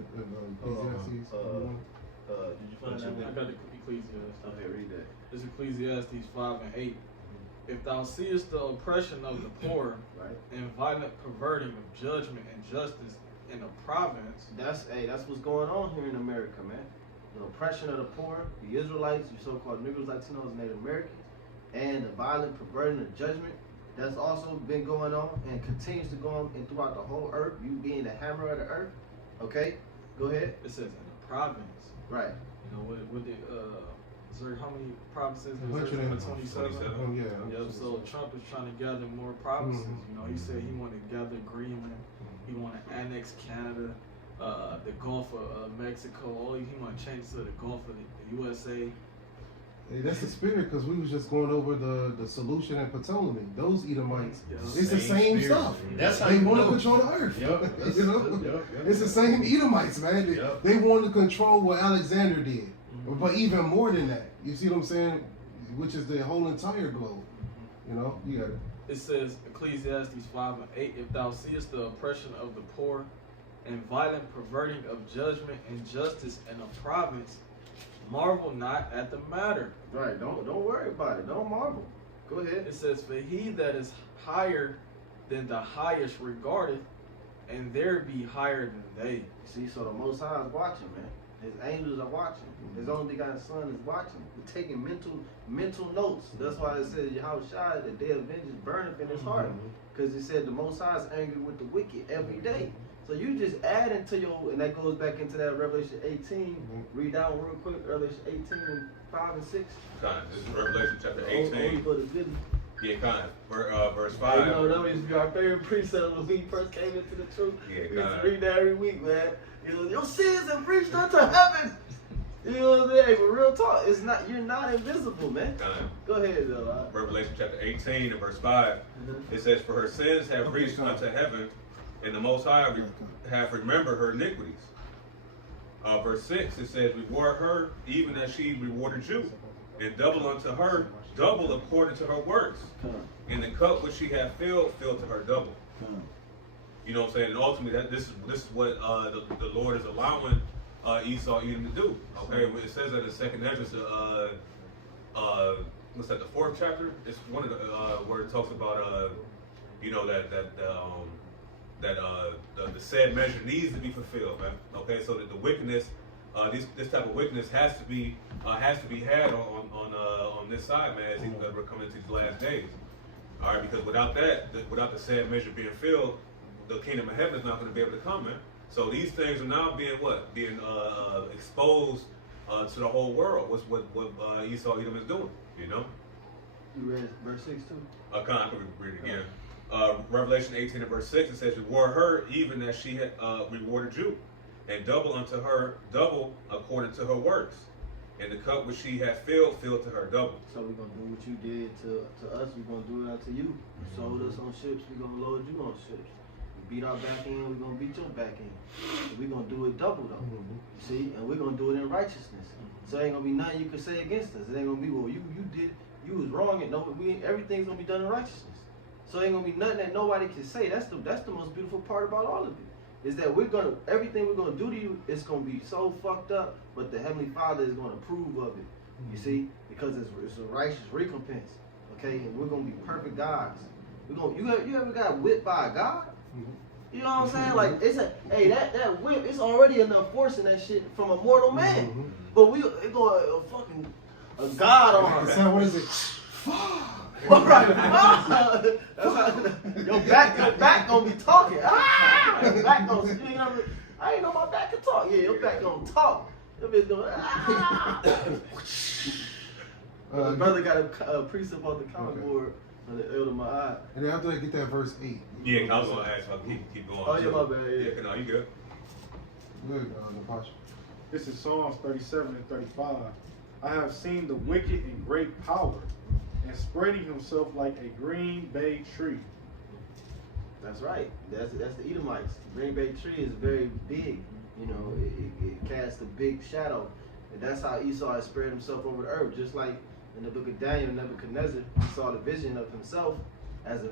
you find that? I got the Ecclesiastes. Okay, read that. It's Ecclesiastes 5 and 8. If thou seest the oppression of the poor, Right. and violent perverting of judgment and justice in a province, That's what's going on here in America, man. The oppression of the poor, the Israelites, you so-called Negroes, Latinos, and Native Americans, and the violent perverting of judgment. That's also been going on and continues to go on and throughout the whole earth. You being the hammer of the earth. Okay, go ahead. it says in a province. Right. You know, with the sir, how many provinces? 127. 27. Oh, yeah. Yeah, so Trump is trying to gather more provinces. You know, he said he wanted to gather Greenland, he wanted to annex Canada, the Gulf of Mexico. He wanted to change it to the Gulf of the USA. Hey, that's the spirit, because we was just going over the solution and Ptolemy. Those Edomites, it's the same spirit. stuff. That's how they you want to know. control the earth. Yep. You know? Yep. It's the same Edomites, man. They want to control what Alexander did, but even more than that. You see what I'm saying? Which is the whole entire globe. You know, you got it. It says Ecclesiastes 5 and 8. If thou seest the oppression of the poor, and violent perverting of judgment and justice in a province, marvel not at the matter. Right. Don't worry about it. Don't marvel. Go ahead. It says, for he that is higher than the highest regardeth, and there be higher than they. See, so the Most High is watching, man. His angels are watching. His only begotten Son is watching. He's taking mental notes. That's why it says Yahweh Shai, the day of vengeance burneth in his heart. Because it said the Most High is angry with the wicked every day. So you just add into and that goes back into that Revelation 18. Read down real quick, Revelation 18 and 5 and 6. This is Revelation chapter 18. Only for the goodness. Yeah, verse 5. You know, that used to be our favorite precept when we first came into the truth. Yeah, We used to read that every week, man. You know, your sins have reached unto heaven. You know what I'm saying? Hey, but real talk, you're not invisible, man. Go ahead, though. Revelation chapter 18 and verse 5. It says, for her sins have reached unto heaven, and the Most High have remembered her iniquities. Verse 6, it says, reward her even as she rewarded you, and double unto her, double according to her works. And the cup which she hath filled to her double. You know what I'm saying? And ultimately, this is what the Lord is allowing Esau Edom to do. Okay, it says that in 2nd Ezra, what's that? The 4th chapter. It's one of the where it talks about you know that the said measure needs to be fulfilled, man. Okay, so that the wickedness, this type of wickedness has to be had on this side, man, as we're coming into these last days. All right, because without the said measure being filled, the kingdom of heaven is not going to be able to come, man. So these things are now being exposed to the whole world. What Esau Edom is doing, you know. You read verse 6 too? I can read it again. Revelation 18 and verse 6, it says, reward her even as she had rewarded you, and double unto her, double according to her works. And the cup which she had filled to her double. So we're going to do what you did to us, we're going to do it unto you. You sold us on ships, we're going to load you on ships. You beat our back end, we're going to beat your back end. So we're going to do it double though. You see? And we're going to do it in righteousness. So it ain't going to be nothing you can say against us. It ain't going to be, well, you was wrong, and everything's going to be done in righteousness. So it ain't gonna be nothing that nobody can say. That's the most beautiful part about all of it. Is that everything we're gonna do to you is gonna be so fucked up, but the Heavenly Father is gonna approve of it. You see, because it's a righteous recompense. Okay, and we're gonna be perfect gods. You ever got whipped by a god? You know what I'm saying? Like that whip, it's already enough force in that shit from a mortal man. But we it go a god on our So what is it? Your back gonna be talking. Your back gonna, you know, I ain't know my back can talk. Yeah, your back gonna talk. Your bitch going. The brother got a precept on the comic board on the Elder Ma'at. And then after that, get that verse 8. Yeah, I was gonna ask if I can keep going. Oh yeah, my bad. Yeah, no, you good. Good, Natasha. This is Psalms 37 and 35. I have seen the wicked in great power, and spreading himself like a green bay tree. That's right. That's the Edomites. The Green Bay tree is very big. You know, it casts a big shadow. And that's how Esau has spread himself over the earth. Just like in the book of Daniel, Nebuchadnezzar, he saw the vision of himself as a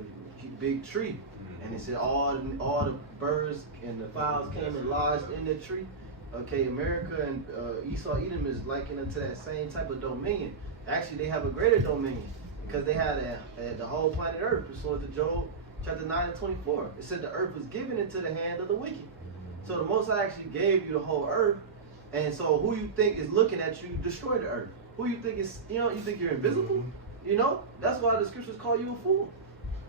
big tree. And he said all the birds and the fowls came and lodged in the tree. Okay, America and Esau, Edom is likened unto that same type of dominion. Actually, they have a greater dominion because they had the whole planet Earth. Pursuant to Job chapter 9 and 24. It said the earth was given into the hand of the wicked. So the Most High actually gave you the whole earth. And so who you think is looking at you destroy the earth? Who you think is, you think you're invisible? You know? That's why the scriptures call you a fool.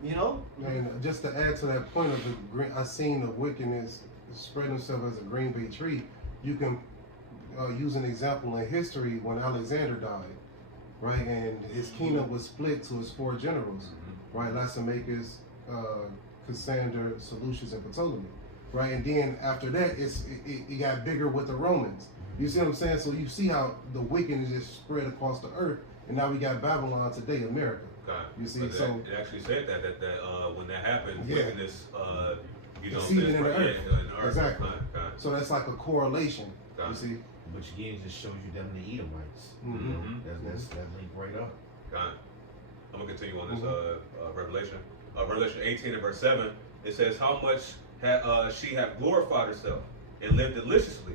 You know? And just to add to that point of the green, I seen the wickedness spread himself as a green bay tree. You can use an example in history when Alexander died, right? And his kingdom was split to his 4 generals, right? Lysimachus, Cassander, Seleucus, and Ptolemy, right? And then after that, it got bigger with the Romans. You see what I'm saying? So you see how the wickedness just spread across the earth, and now we got Babylon today, America. You see, so it actually said that when that happened, Yeah. wickedness, exceeded in the earth. Yeah, in the earth. Exactly. God. So that's like a correlation. God. You see. Which again just shows you them the Edomites. That's that link right up. God. I'm gonna continue on this Revelation. Revelation 18 and verse 7. It says, "How much she hath glorified herself and lived deliciously.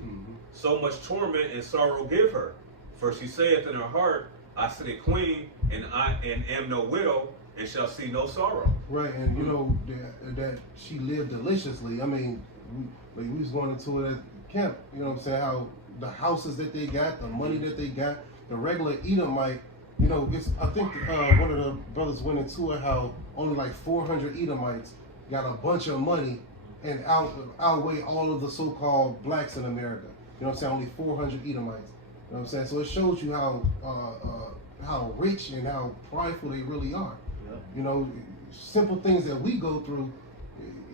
So much torment and sorrow give her. For she saith in her heart, I sit a queen, and am no widow, and shall see no sorrow." Right, and you know that she lived deliciously. I mean, we was going into it at camp. You know what I'm saying? How the houses that they got, the money that they got, the regular Edomite. You know, I think one of the brothers went into it how only like 400 Edomites got a bunch of money and outweigh all of the so-called blacks in America. You know what I'm saying? Only 400 Edomites. You know what I'm saying? So it shows you how rich and how prideful they really are. Yeah. You know, simple things that we go through,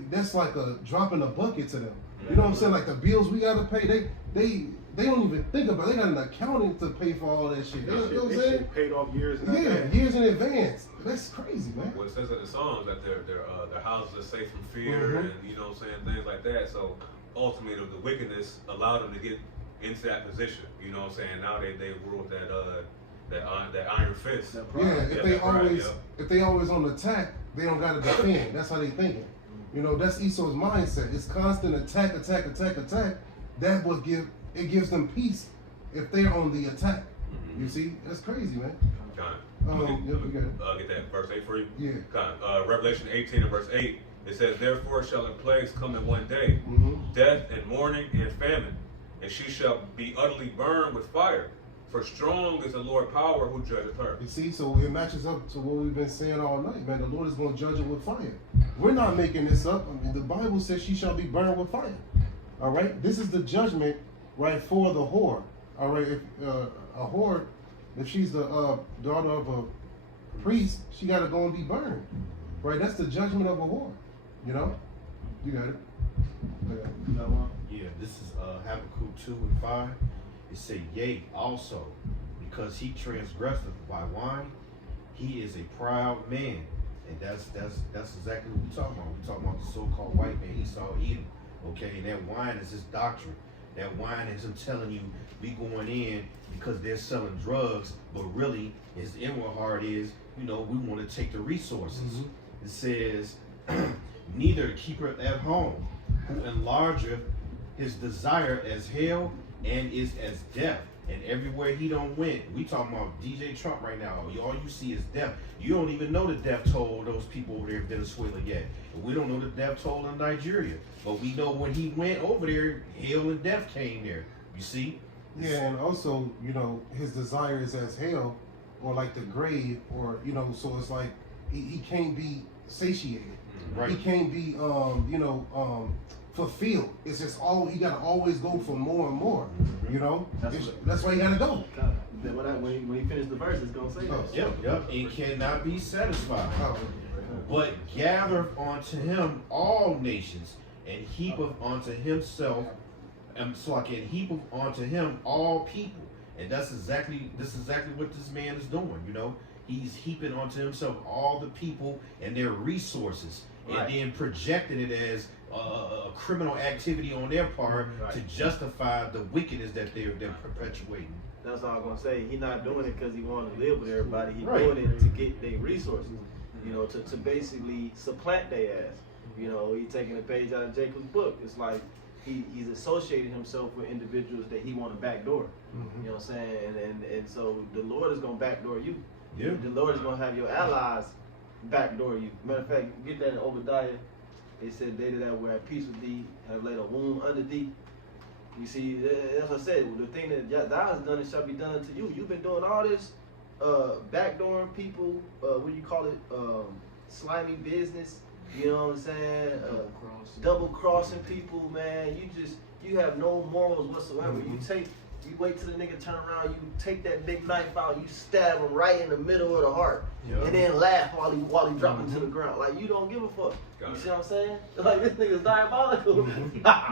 that's like a drop in the bucket to them. You know what I'm saying? Like the bills we gotta pay, they don't even think about it. They got an accounting to pay for all that shit. You know what I'm saying? Paid off years in Yeah, advance. years in advance. That's crazy, man. Well, it says in the Psalms that their houses are safe from fear, and you know what I'm saying, things like that. So ultimately, the wickedness allowed them to get into that position. You know what I'm saying? Now they rule with that iron fist. Yeah, if they always on attack, they don't gotta defend. That's how they thinking. You know, that's Esau's mindset. It's constant attack. That will gives them peace if they're on the attack. You see, that's crazy, man. Get that verse 8 for you. Yeah. Revelation 18 and verse 8. It says, "Therefore shall the plagues come in one day, death and mourning and famine, and she shall be utterly burned with fire. For strong is the Lord power who judgeth her." You see, so it matches up to what we've been saying all night, man. The Lord is going to judge it with fire. We're not making this up. I mean, the Bible says she shall be burned with fire. All right? This is the judgment, right, for the whore. All right? If a whore, if she's the daughter of a priest, she got to go and be burned. Right? That's the judgment of a whore. You know? You got it. Yeah, this is Habakkuk 2 and 5. It say, "Yea, also, because he transgresseth by wine, he is a proud man." And that's exactly what we're talking about. We're talking about the so-called white man, Esau, Edom. Okay, and that wine is his doctrine. That wine is him telling you we going in because they're selling drugs, but really his inward heart is, we want to take the resources. It says, "Neither keepeth at home, who enlargeth his desire as hell and is as death." And everywhere he done went, we talking about DJ Trump right now. All you see is death. You don't even know the death toll of those people over there in Venezuela yet. And we don't know the death toll in Nigeria. But we know when he went over there, hell and death came there. You see? Yeah, and also, you know, his desire is as hell, or like the grave, or, you know, so it's like he can't be satiated. Right. He can't be, fulfilled. It's just he got to always go for more and more. You know, that's why he got to go. When he finished the verse, it's gonna say that. Yep. It cannot be satisfied. But gather unto him all nations, and heapeth unto himself, and heapeth unto him all people. And that's exactly what this man is doing. You know, he's heaping onto himself all the people and their resources, and then projecting it as a criminal activity on their part to justify the wickedness that they're perpetuating. That's all I'm gonna say. He's not doing it because he want to live with everybody. He's doing it to get their resources. You know, to basically supplant their ass. You know, he's taking a page out of Jacob's book. It's like he's associating himself with individuals that he want to backdoor. You know what I'm saying? And so the Lord is gonna backdoor you. Yeah. The Lord is gonna have your allies backdoor you. Matter of fact, get that in Obadiah. It said, "They that were at peace with thee have laid a wound under thee." You see, that's what I said. The thing that thou hast done, it shall be done unto you. You've been doing all this backdooring people. What do you call it? Slimy business. You know what I'm saying? Double crossing people, man. You have no morals whatsoever. You wait till the nigga turn around, you take that big knife out, you stab him right in the middle of the heart, and then laugh while he dropping to the ground. Like, you don't give a fuck. You see what I'm saying? Like, this nigga's diabolical. That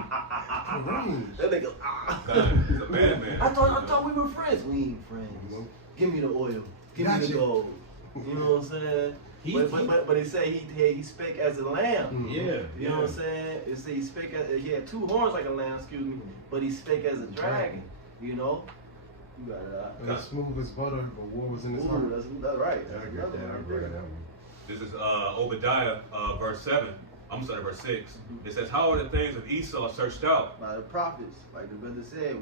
nigga, He's a bad man. I thought we were friends. We ain't friends. Give me the oil. Give me the gold. You know what I'm saying? But it say he spake as a lamb. You know what I'm saying? It say he had two horns like a lamb, but he spake as a dragon. You know? You got it. Smooth as butter, but war was in his heart. That's right. I get that. I agree with that one. This is Obadiah, verse 7. I'm sorry, verse 6. It says, "How are the things of Esau searched out?" By the prophets. Like the brother said,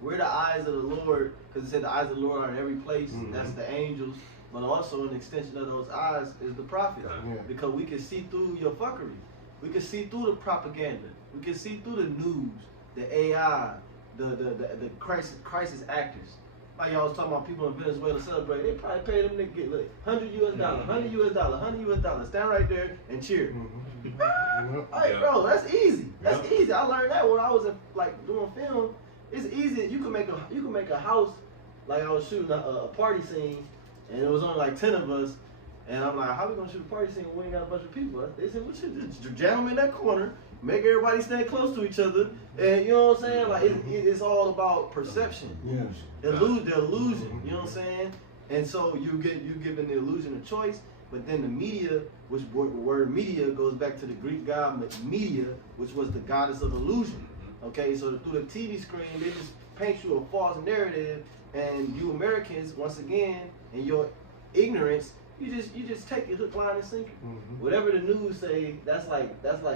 we're the eyes of the Lord, because it said the eyes of the Lord are in every place. That's the angels. But also an extension of those eyes is the prophet. Because we can see through your fuckery. We can see through the propaganda. We can see through the news, the AI, the crisis actors. Like y'all was talking about people in Venezuela celebrating. They probably paid them to get like $100 US, $100 US. Stand right there and cheer. Like, bro, that's easy. That's easy. I learned that when I was doing film. It's easy. You can make a house. Like I was shooting a party scene, and it was only like 10 of us. And I'm like, how we gonna shoot a party scene when we ain't got a bunch of people? They said, we should just jam them in that corner, make everybody stand close to each other, and you know what I'm saying? Like it's all about perception, the illusion. You know what I'm saying? And so you given the illusion a choice, but then the media, which word media goes back to the Greek god media, which was the goddess of illusion. Okay, so through the TV screen, they just paint you a false narrative, and you Americans, once again, in your ignorance, you just take it hook, line, and sinker. Whatever the news say, that's like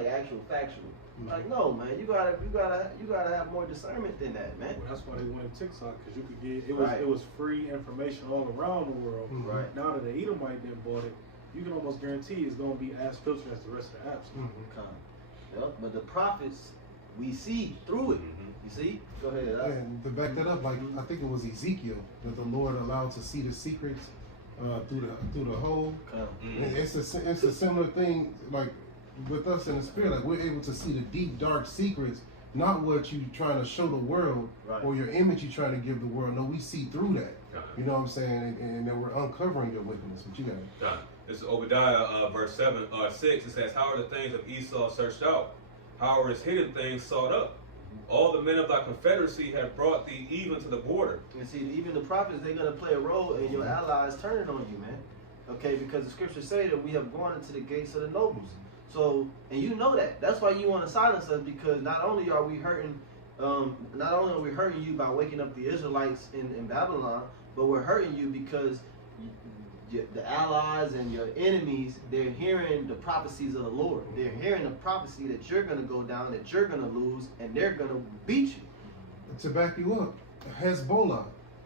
actual factual. Like, no, man, you gotta have more discernment than that, man. Well, that's why they wanted TikTok, because you could get it was free information all around the world. Now that the Edomite then bought it, you can almost guarantee it's gonna be as filtered as the rest of the apps. Yep, but the prophets, we see through it. You see? Go ahead. And to back that up, like I think it was Ezekiel that the Lord allowed to see the secrets through the hole. And it's a similar thing, like with us in the spirit. Like we're able to see the deep, dark secrets, not what you trying to show the world or your image you trying to give the world. No, we see through that. You know what I'm saying? And then we're uncovering your wickedness. What you got? This is Obadiah, verse 6. It says, "How are the things of Esau searched out? How are his hidden things sought up? All the men of thy confederacy have brought thee even to the border." And see, even the prophets, they're going to play a role in your allies turning on you, man. Okay, because the scriptures say that we have gone into the gates of the nobles. So, and you know that. That's why you want to silence us, because not only are we hurting you by waking up the Israelites in Babylon, but we're hurting you because the allies and your enemies, they're hearing the prophecies of the Lord. They're hearing the prophecy that you're going to go down, that you're going to lose, and they're going to beat you. To back you up, Hezbollah.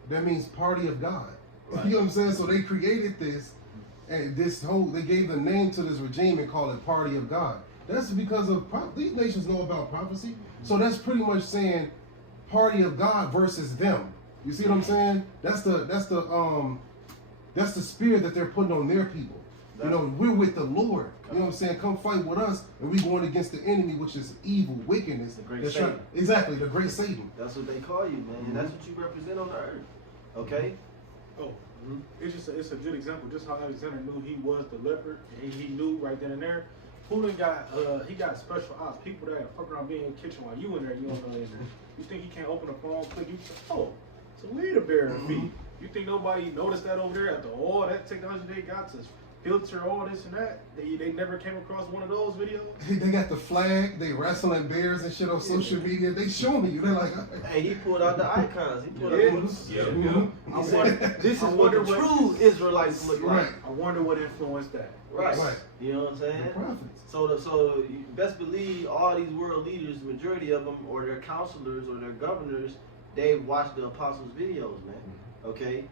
That means party of God. Right. You know what I'm saying? So they created this, and they gave the name to this regime and call it party of God. That's because of these nations know about prophecy. So that's pretty much saying party of God versus them. You see what I'm saying? That's the spirit that they're putting on their people. You know, we're with the Lord. You know what I'm saying? Come fight with us, and we're going against the enemy, which is evil, wickedness. The great Satan. Exactly, the great Satan. That's what they call you, man. And that's what you represent on the earth. Okay? Oh, it's a good example. Just how Alexander knew he was the leopard, and he knew right then and there. Putin got special ops, people that fuck around being in the kitchen while you in there, you don't know in there. You think he can't open the phone, click, you say, oh, so we need a bear to feed. You think nobody noticed that over there after all that technology they got to filter all this and that? They never came across one of those videos? They got the flag, they wrestling bears and shit on social media. They showing you. They're like, hey, he pulled out the icons. He pulled out I wonder, this is what the true Israelites look like. I wonder what influenced that. Right. You know what I'm saying? the prophets. So you best believe all these world leaders, majority of them, or their counselors or their governors, they've watched the apostles' videos, man. Okay?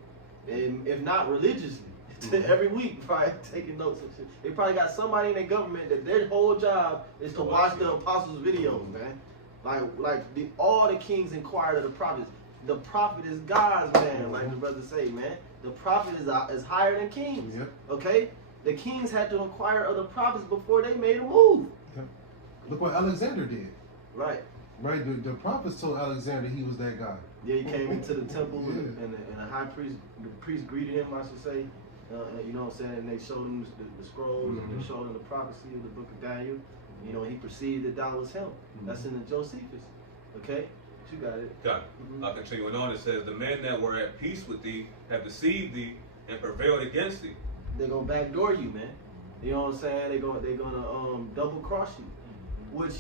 And if not religiously, every week, probably taking notes and shit. They probably got somebody in their government that their whole job is to watch the apostles' videos, man. All the kings inquired of the prophets. The prophet is God's man, like the brothers say, man. The prophet is higher than kings. Yep. Okay? The kings had to inquire of the prophets before they made a move. Yep. Look what Alexander did. Right. Right, the prophets told Alexander he was that guy. Yeah, he came into the temple Yeah. and the high priest, the priest greeted him, I should say. You know what I'm saying? And they showed him the scrolls, and they showed him the prophecy of the book of Daniel. You know, he perceived that was him. That's in the Josephus. Okay? You got it. Got it. Continuing on, it says, the men that were at peace with thee have deceived thee and prevailed against thee. They're gonna backdoor you, man. You know what I'm saying? They're gonna double cross you, which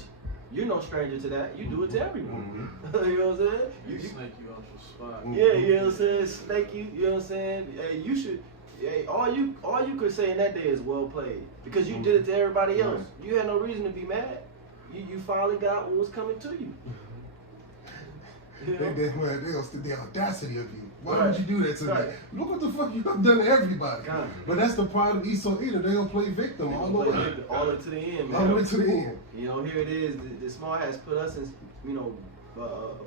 you're no stranger to that. You do it to everyone. You know what I'm saying? You snake you out your spot. Yeah, you know what I'm saying? Snake you. You know what I'm saying? Hey, you should. Hey, all you could say in that day is well played because you did it to everybody else. You had no reason to be mad. You finally got what was coming to you. You know? The audacity of you. Why would you do that to me? Look what the fuck you have done to everybody. God. But that's the problem of Esau either. They gonna play victim all the way. All the way to the end, man. All the way to the end. You know, here it is. The small hats put us in, you know,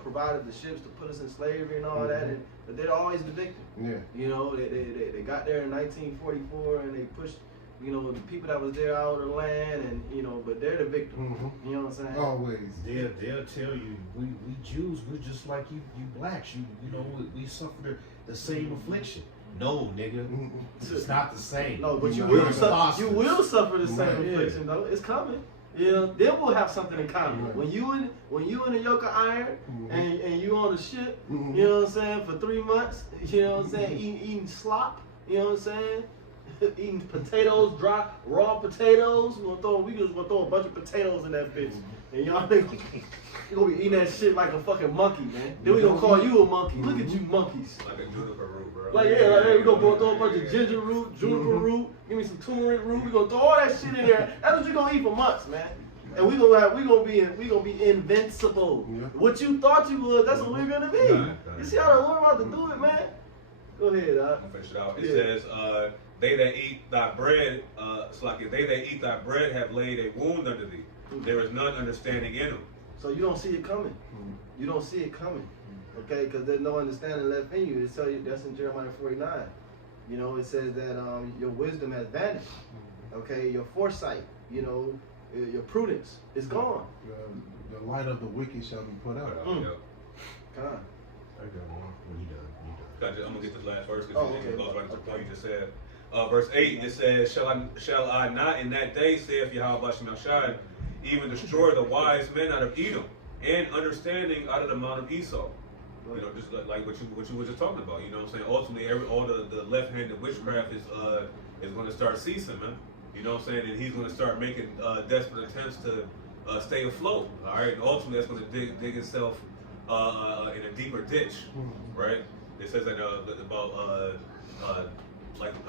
provided the ships to put us in slavery and all that, but they're always the victim. Yeah. You know, they got there in 1944 and they pushed, you know, the people that was there out of the land, and you know, but they're the victim. You know what I'm saying? Always. They'll tell you we Jews, we're just like you blacks. You know we suffer the same affliction. No, nigga, it's not the same. No, but you We're will suffer. You imposters. will suffer the same affliction, though. It's coming. You know, they will have something in common. When you in a yoke of iron and you on a ship, you know what I'm saying, for 3 months, you know what I'm saying, eating slop, you know what I'm saying, eating potatoes, dry raw potatoes. We just gonna throw a bunch of potatoes in that bitch, and y'all think you gonna be eating that shit like a fucking monkey, man. Then we gonna call you a monkey. Look at you monkeys. Like a juniper root, bro. Like hey, we gonna throw a bunch of ginger root, juniper root, give me some turmeric root. We gonna throw all that shit in there. That's what you gonna eat for months, man. And we gonna be invincible. What you thought you was, that's what we're gonna be. You see how the Lord about to do it, man? Go ahead, I'm gonna finish it out. It says, they that eat thy bread, they that eat thy bread have laid a wound under thee. There is none understanding in them. So you don't see it coming. You don't see it coming. Okay, because there's no understanding left in you. It tells you that's in Jeremiah 49. You know, it says that your wisdom has vanished. Okay, your foresight, you know, your prudence is gone. The light of the wicked shall be put out. God. I got one. When you done. I'm gonna get this last verse because okay. it goes right to the point you just said. Verse 8, it says, Shall I not in that day, saith Yahweh Shemashai, even destroy the wise men out of Edom, and understanding out of the mount of Esau? You know, just like what you were just talking about. You know what I'm saying? Ultimately, all the left-handed witchcraft is going to start ceasing, man. You know what I'm saying? And he's going to start making desperate attempts to stay afloat. All right, and ultimately that's going to dig itself in a deeper ditch, right? It says that about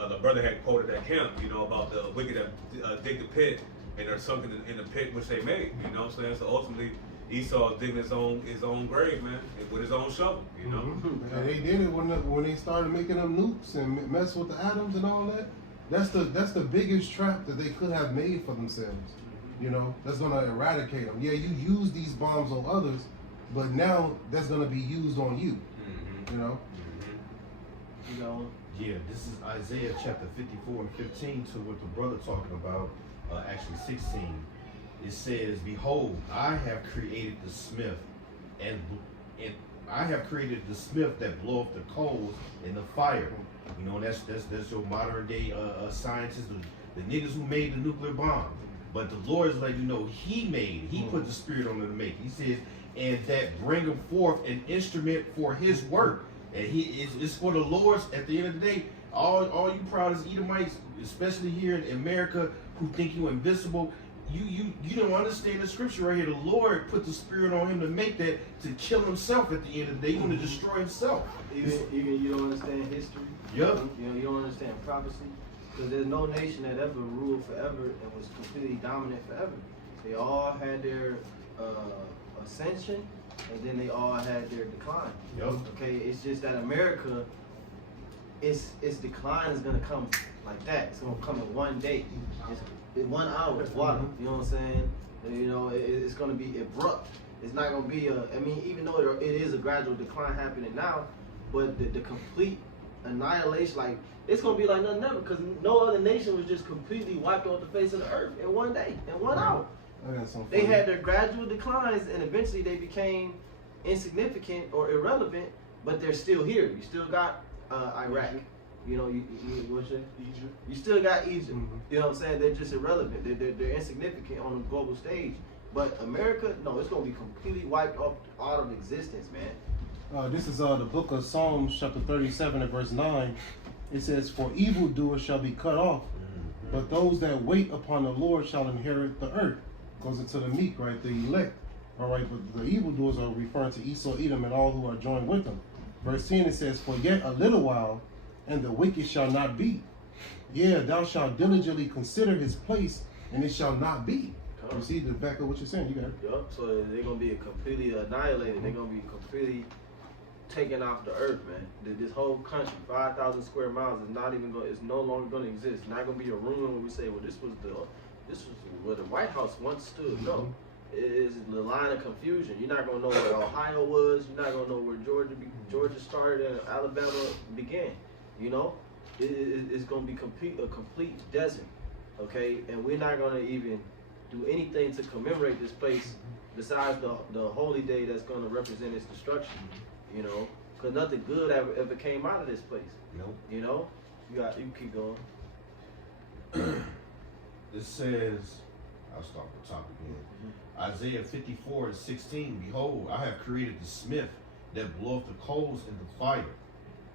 the brother had quoted that camp, you know, about the wicked that dig the pit and are sunken in the pit which they made. You know what I'm saying? So ultimately, Esau digging his own grave, man, with his own shovel. You know. And they did it when they started making them nukes and mess with the atoms and all that. That's the biggest trap that they could have made for themselves. You know, that's gonna eradicate them. Yeah, you use these bombs on others, but now that's gonna be used on you. You know. You know. Yeah, this is Isaiah chapter 54 and 15 to what the brother talking about. Actually 16. It says, "Behold, I have created the smith, and I have created the smith that bloweth the coals in the fire." You know, that's your modern day scientists, the niggas who made the nuclear bomb. But the Lord is letting you know He put the Spirit on them to make. He says, "And that bringeth forth an instrument for His work." And it's for the Lord's. At the end of the day, all you proud as Edomites, especially here in America, who think you invisible. You don't understand the scripture right here. The Lord put the Spirit on him to make that, to kill himself at the end of the day. He's going to destroy himself. Even you don't understand history. Yep. You know, you don't understand prophecy. Because there's no nation that ever ruled forever and was completely dominant forever. They all had their ascension, and then they all had their decline. Yep. Okay, it's just that America, its decline is going to come like that. It's going to come in one day. In 1 hour, it's water. You know what I'm saying? You know, it's going to be abrupt. It's not going to be I mean, even though it is a gradual decline happening now, but the complete annihilation, like, it's going to be like nothing ever, because no other nation was just completely wiped off the face of the earth in one day, in 1 hour. They had their gradual declines, and eventually they became insignificant or irrelevant, but they're still here. You still got Iraq. You know, what's it? Egypt. You still got Egypt. You know what I'm saying? They're just irrelevant. They're insignificant on the global stage. But America, no, it's going to be completely wiped off out of existence, man. This is the book of Psalms, chapter 37 and verse 9. It says, "For evildoers shall be cut off, but those that wait upon the Lord shall inherit the earth." Goes into the meek, right? The elect. All right, but the evildoers are referring to Esau, Edom, and all who are joined with them. Verse 10, it says, "For yet a little while, and the wicked shall not be. Yeah, thou shalt diligently consider his place, and it shall not be." You see the back of what you're saying. You got it. Yup. So they're gonna be completely annihilated. They're gonna be completely taken off the earth, man. This whole country, 5,000 square miles, is not even going. It's no longer gonna exist. It's not gonna be a ruin where we say, well, this was where the White House once stood. No, it is the line of confusion. You're not gonna know where Ohio was. You're not gonna know where Georgia started and Alabama began. You know, it's gonna be a complete desert. Okay, and we're not gonna even do anything to commemorate this place besides the holy day that's going to represent its destruction. You know, because nothing good ever came out of this place. Nope. You know, you keep going. It says, I'll start with the top again. Isaiah 54 and 16. "Behold, I have created the smith that bloweth the coals in the fire,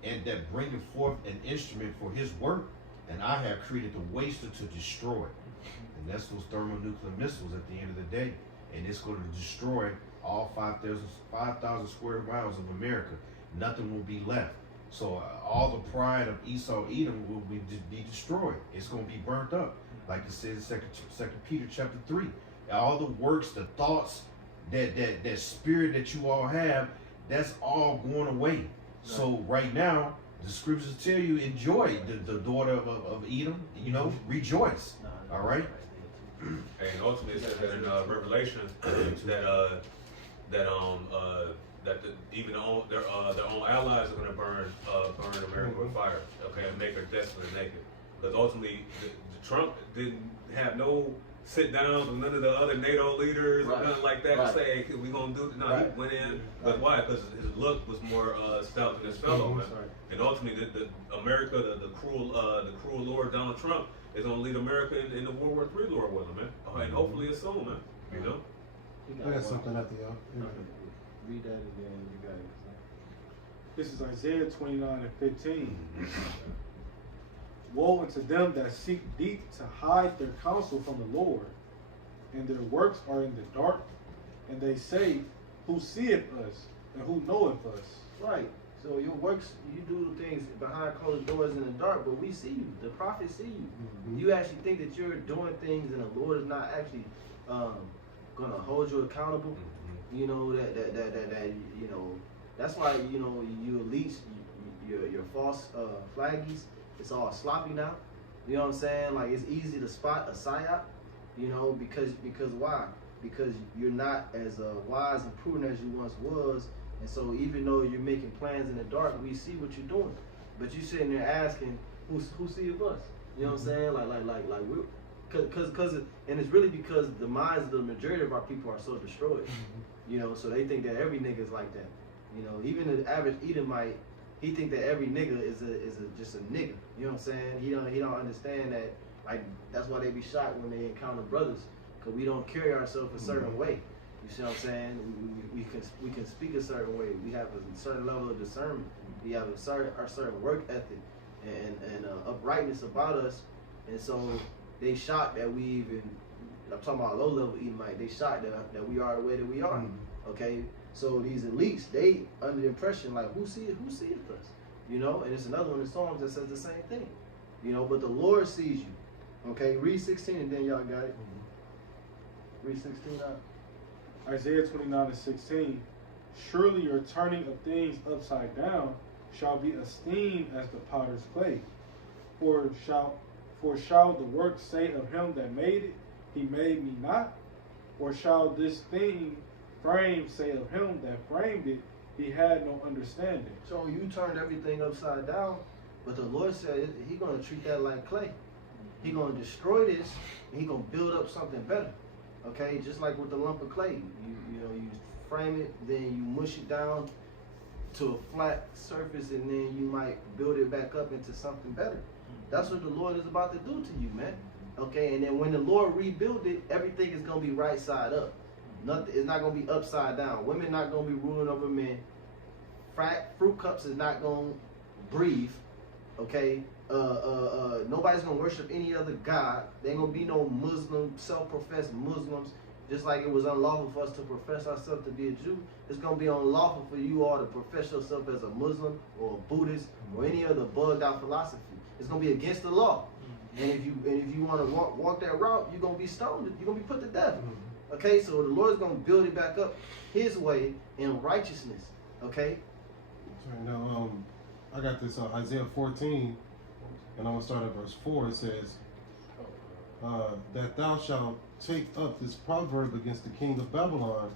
and that bringeth forth an instrument for his work, and I have created the waster to destroy." And that's those thermonuclear missiles at the end of the day. And it's going to destroy all 5,000 square miles of America. Nothing will be left. So all the pride of Esau, Edom will be destroyed. It's going to be burnt up. Like it says in 2 Peter chapter 3. All the works, the thoughts, that spirit that you all have, that's all going away. So right now, the scriptures tell you, enjoy the daughter of Edom, you know, rejoice. All right? And ultimately, it says that in Revelation that even their own allies are going to burn America with fire, okay, and make her desolate and naked. Because ultimately, the Trump didn't have no sit downs with none of the other NATO leaders or nothing like that to say, hey, we're going to do it. No, he went in. But why? Because his look was more stout than his fellow, man. And ultimately, America, the cruel Lord Donald Trump, is going to lead America in the World War III Lord with him, man. And hopefully it's soon, man. You know? I got something after y'all. Read that again. You got it. This is Isaiah 29 and 15. "Woe unto them that seek deep to hide their counsel from the Lord, and their works are in the dark, and they say, Who seeth us, and who knoweth us?" Right. So your works, you do things behind closed doors in the dark, but we see you. The prophets see you. You actually think that you're doing things, and the Lord is not actually going to hold you accountable. You know that you know. That's why you know you elites, your false flaggies. It's all sloppy now. You know what I'm saying? Like it's easy to spot a psyop. You know because why? Because you're not as wise and prudent as you once was, and so even though you're making plans in the dark, we see what you're doing. But you sitting there asking, who seeth us? You know what I'm saying? Like we're, cause and it's really because the minds of the majority of our people are so destroyed. You know, so they think that every nigga is like that. You know, even the average Edomite, he think that every nigga is just a nigga. You know what I'm saying? He don't understand that. Like that's why they be shocked when they encounter brothers, cause we don't carry ourselves a certain way. You see what I'm saying? We can speak a certain way. We have a certain level of discernment. We have a certain work ethic and uprightness about us. And so they shocked that we even. I'm talking about low level Edomite. They shocked that we are the way that we are. Okay. So these elites, they under the impression like who seeth us, you know, and it's another one in Psalms that says the same thing, you know. But the Lord sees you. Okay, read 16 and then y'all got it. Read 16 out. Isaiah 29:16. Surely your turning of things upside down shall be esteemed as the potter's clay. For shall the work say of him that made it, he made me not? Or shall this thing frame say of him that framed it, he had no understanding? So you turned everything upside down, but the Lord said He gonna treat that like clay. He gonna destroy this, and He gonna build up something better. Okay, just like with the lump of clay, you know you frame it, then you mush it down to a flat surface, and then you might build it back up into something better. That's what the Lord is about to do to you, man. Okay, and then when the Lord rebuild it, everything is gonna be right side up. Nothing. It's not gonna be upside down. Women not gonna be ruling over men. Fruit cups is not gonna breathe. Okay. Nobody's gonna worship any other god. There ain't gonna be no Muslim, self-professed Muslims. Just like it was unlawful for us to profess ourselves to be a Jew, it's gonna be unlawful for you all to profess yourself as a Muslim or a Buddhist or any other bugged out philosophy. It's gonna be against the law. And if you want to walk that route, you're gonna be stoned. You're gonna be put to death. Okay, so the Lord's gonna build it back up His way in righteousness. Okay. Right, now, I got this Isaiah 14, and I'm gonna start at verse 4. It says, "That thou shalt take up this proverb against the king of Babylon,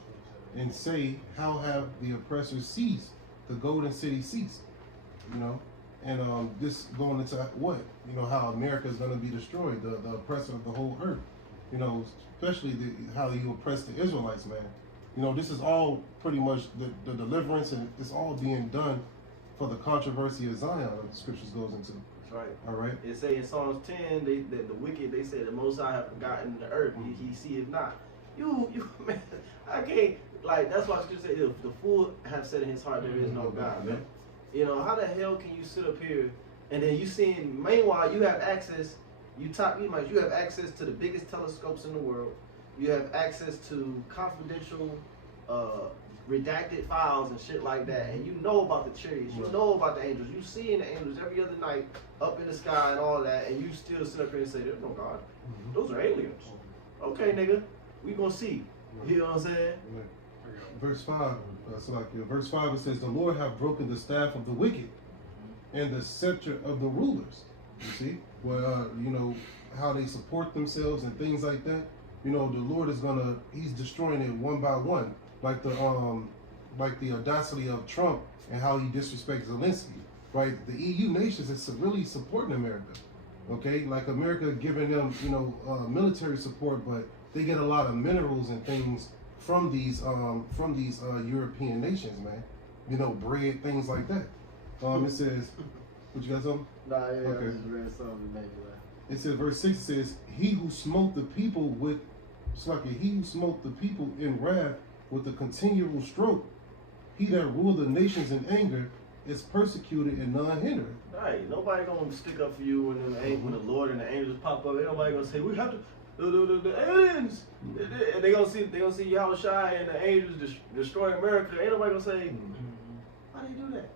and say, How have the oppressors ceased? The golden city ceased." You know, and this going into what? You know, how America is gonna be destroyed, the oppressor of the whole earth. You know, especially how you oppress the Israelites, man. You know, this is all pretty much the deliverance, and it's all being done for the controversy of Zion, that the scriptures goes into. That's right. All right. It say in Psalms 10, the wicked, they say the Most High have forgotten the earth, he seeth not. You man, I can't, like, that's why scripture say, if the fool have said in his heart, there is no God, man. You know, how the hell can you sit up here, and then you seeing, meanwhile, you have access, you have access to the biggest telescopes in the world. You have access to confidential, redacted files and shit like that. And you know about the chariots. You know about the angels. You seeing the angels every other night up in the sky and all that. And you still sit up here and say, there's no God. Those are aliens. Okay, nigga. We gonna see. You know what I'm saying? Verse 5. Verse 5, it says, "The Lord hath broken the staff of the wicked and the scepter of the rulers." You see? Well, you know, how they support themselves and things like that. You know, the Lord is He's destroying it one by one. Like the audacity of Trump and how he disrespects Zelensky. Right? The EU nations is really supporting America. Okay? Like America giving them, you know, military support, but they get a lot of minerals and things from these European nations, man. You know, bread, things like that. It says, what you got something? Nah, yeah, okay. I just read something that made me laugh. It says, verse 6 says, he who smote the people in wrath with a continual stroke, he that ruled the nations in anger, is persecuted and none hindered. Right, nobody gonna stick up for you when the Lord and the angels pop up. Ain't nobody gonna say we have to the aliens. And they gonna see Yahushua and the angels destroy America. Ain't nobody gonna say why they do that.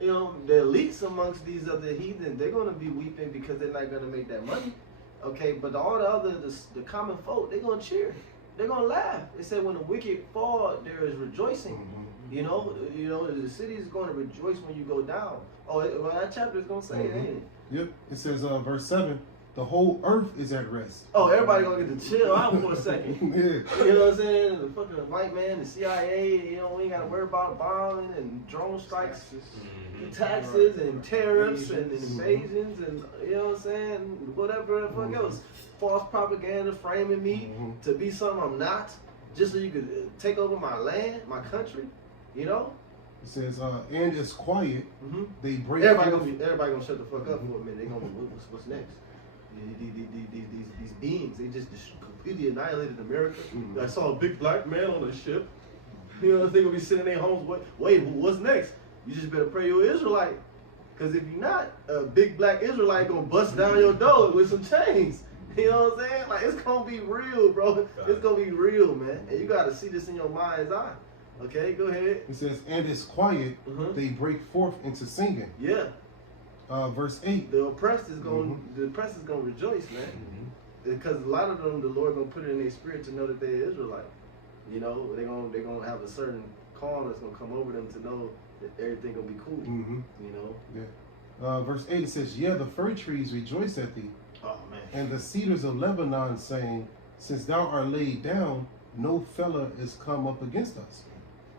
You know, the elites amongst these other heathen, they're gonna be weeping because they're not gonna make that money. Okay, but all the other the common folk, they're gonna cheer. they're gonna laugh. It said when the wicked fall, there is rejoicing. You know, the city is going to rejoice when you go down. Oh, well, that chapter is gonna say it, ain't it? Yep. It says, verse 7, the whole earth is at rest. Oh, everybody gonna get to chill out for a second. Yeah. You know what I'm saying? The fucking white man, the CIA, you know, we ain't gotta worry about bombing and drone strikes, taxes and tariffs and invasions and, you know what I'm saying? Whatever the fuck else. False propaganda framing me to be something I'm not, just so you could take over my land, my country, you know? It says, and it's quiet. They break. Everybody gonna shut the fuck up for a minute. They gonna be, what's next? These beings, they just completely annihilated America. I saw a big black man on a ship. You know, they gonna be sitting in their homes. Wait, what's next? You just better pray you're Israelite, because if you're not, a big black Israelite gonna bust down your door with some chains. You know what I'm saying? Like, it's gonna be real, bro. It's gonna be real, man. And you gotta see this in your mind's eye. Okay, go ahead. It says, and it's quiet. They break forth into singing. Yeah. Verse 8. The oppressed is gonna rejoice, man. Because a lot of them, the Lord gonna put it in their spirit to know that they're Israelite. You know, they're gonna have a certain calm that's gonna come over them to know that everything gonna be cool. You know. Yeah. Verse 8, it says, yeah, the fir trees rejoice at thee. Oh man. And the cedars of Lebanon, saying, since thou art laid down, no fella is come up against us.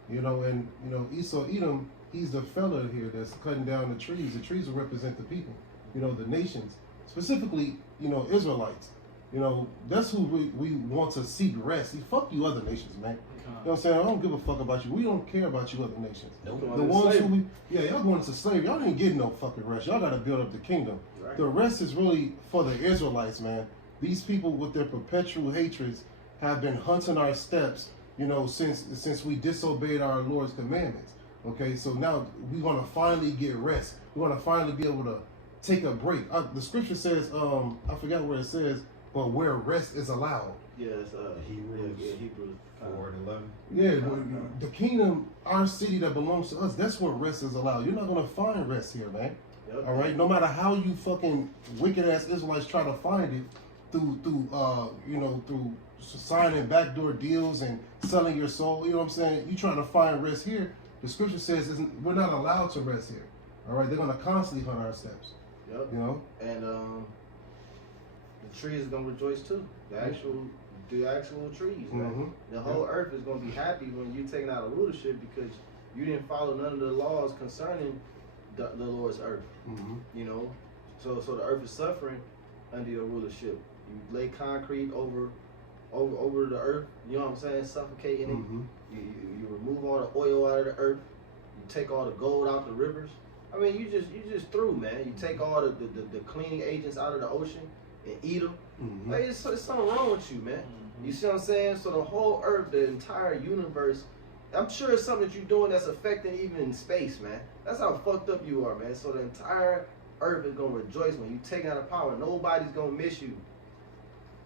You know, and you know, Esau Edom, he's the fella here that's cutting down the trees. The trees will represent the people, you know, the nations, specifically, you know, Israelites. You know, that's who we want to seek rest. Fuck you other nations, man. You know what I'm saying? I don't give a fuck about you. We don't care about you other nations. Nope. The ones who y'all going into slavery. Y'all didn't get no fucking rest. Y'all got to build up the kingdom. Right. The rest is really for the Israelites, man. These people with their perpetual hatreds have been hunting our steps, you know, since we disobeyed our Lord's commandments. Okay, so now we're gonna finally get rest. We're gonna finally be able to take a break. The scripture says, I forgot where it says, but where rest is allowed. Yeah, it's Hebrews 4:11. Yeah, the kingdom, our city that belongs to us, that's where rest is allowed. You're not gonna find rest here, man. Yep. All right, no matter how you fucking wicked ass Israelites try to find it through signing backdoor deals and selling your soul. You know what I'm saying? You trying to find rest here. The scripture says we're not allowed to rest here. All right, they're gonna constantly hunt our steps. Yep. You know. And the trees is gonna rejoice too. The actual trees, man. The whole earth is gonna be happy when you taking out a rulership because you didn't follow none of the laws concerning the Lord's earth. You know, so the earth is suffering under your rulership. You lay concrete over the earth. You know what I'm saying? Suffocating it. You remove all the oil out of the earth. You take all the gold out the rivers. I mean, you just through, man. You take all the cleaning agents out of the ocean and eat them. Like, it's something wrong with you, man. You see what I'm saying? So the whole earth, the entire universe, I'm sure it's something that you're doing that's affecting even space, man. That's how fucked up you are, man. So the entire earth is gonna rejoice when you take out of power. Nobody's gonna miss you.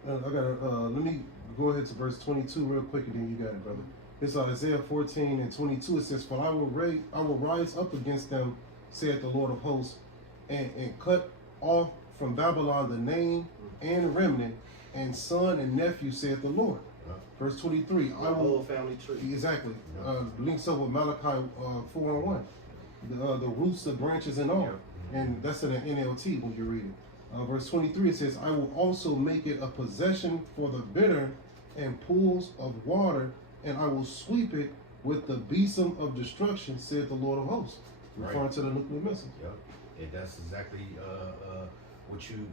I gotta let me go ahead to verse 22 real quick, and then you got it, brother. It's Isaiah 14:22. It says, "For I will rise up against them, saith the Lord of hosts, and cut off from Babylon the name and remnant, and son and nephew, saith the Lord." Verse 23. The whole family tree. Exactly. Links up with Malachi 4:1. The roots, the branches, and all. And that's in the NLT when you read it. Verse 23, it says, "I will also make it a possession for the bitter and pools of water, and I will sweep it with the besom of destruction, said the Lord of hosts." Referring to the nuclear missiles. Yep. And that's exactly what you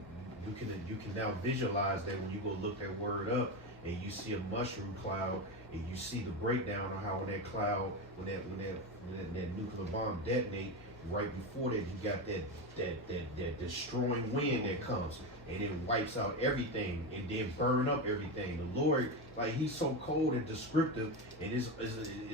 can now visualize that when you go look that word up and you see a mushroom cloud and you see the breakdown of how when that cloud, when that nuclear bomb detonate, right before that you got that destroying wind that comes and it wipes out everything and then burn up everything. The Lord, like, he's so cold and descriptive, and is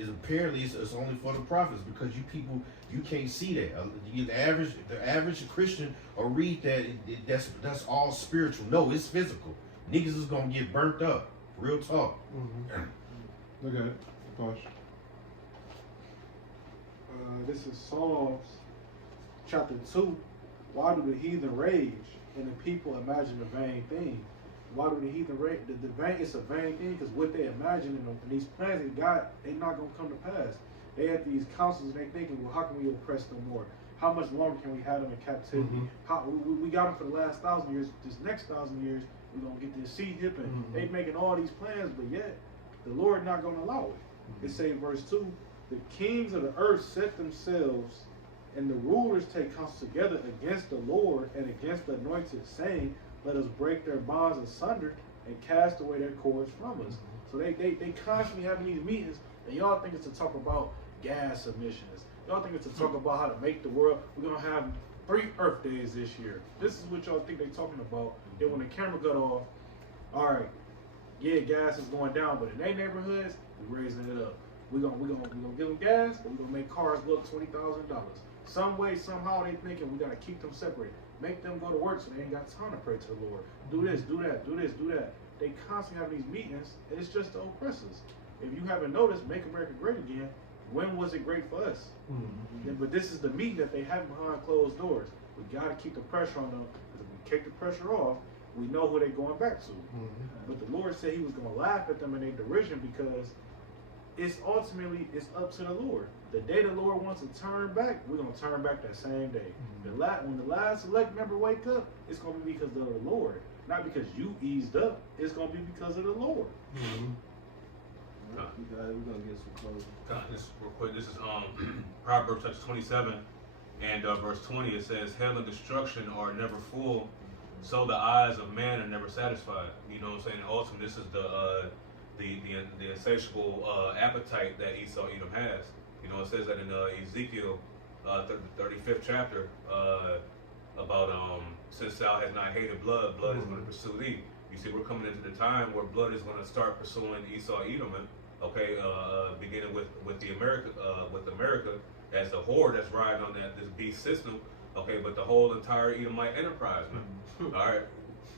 apparently it's only for the prophets, because you people, you can't see that. The average Christian will read that that's all spiritual. No, it's physical. Niggas is gonna get burnt up. Real talk. Look at it, gosh. This is Psalms chapter 2. Why do the heathen rage and the people imagine a vain thing? Why do the heathen rate? The vain, it's a vain thing because what they imagine and these plans they got, they not gonna come to pass. They at these councils and they thinking, well, how can we oppress them more? How much longer can we have them in captivity? How we got them for the last 1,000 years. This next 1,000 years, we're gonna get this seed hipping. They making all these plans, but yet the Lord not gonna allow it. It say in verse 2, the kings of the earth set themselves, and the rulers take counsel together against the Lord and against the anointed, saying, let us break their bonds asunder and cast away their cords from us. So they constantly having these meetings, and y'all think it's to talk about gas emissions. Y'all think it's to talk about how to make the world. We're gonna have 3 Earth days this year. This is what y'all think they talking about. Then when the camera got off, all right, yeah, gas is going down, but in their neighborhoods, we're raising it up. We're gonna give them gas, but we're gonna make cars look $20,000. Some way, somehow they thinking we gotta keep them separated. Make them go to work so they ain't got time to pray to the Lord. Do this, do that, do this, do that. They constantly have these meetings, and it's just to oppress us. If you haven't noticed, Make America Great Again, when was it great for us? But this is the meeting that they have behind closed doors. We got to keep the pressure on them, because if we take the pressure off, we know who they're going back to. But the Lord said he was going to laugh at them in their derision, because it's ultimately, it's up to the Lord. The day the Lord wants to turn back, we're going to turn back that same day. When the last select member wake up, it's going to be because of the Lord. Not because you eased up, it's going to be because of the Lord. We're gonna get some closing. This real quick. This is Proverbs chapter 27 and verse 20. It says, "Hell and destruction are never full, so the eyes of man are never satisfied." You know what I'm saying? Also, this is the insatiable appetite that Esau Edom has. You know, it says that in Ezekiel, the 35th chapter, about since thou hast not hated blood, blood is going to pursue thee. You see, we're coming into the time where blood is going to start pursuing Esau Edom. Okay, beginning with America as a horde that's riding on this beast system. Okay, but the whole entire Edomite enterprise, man. All right,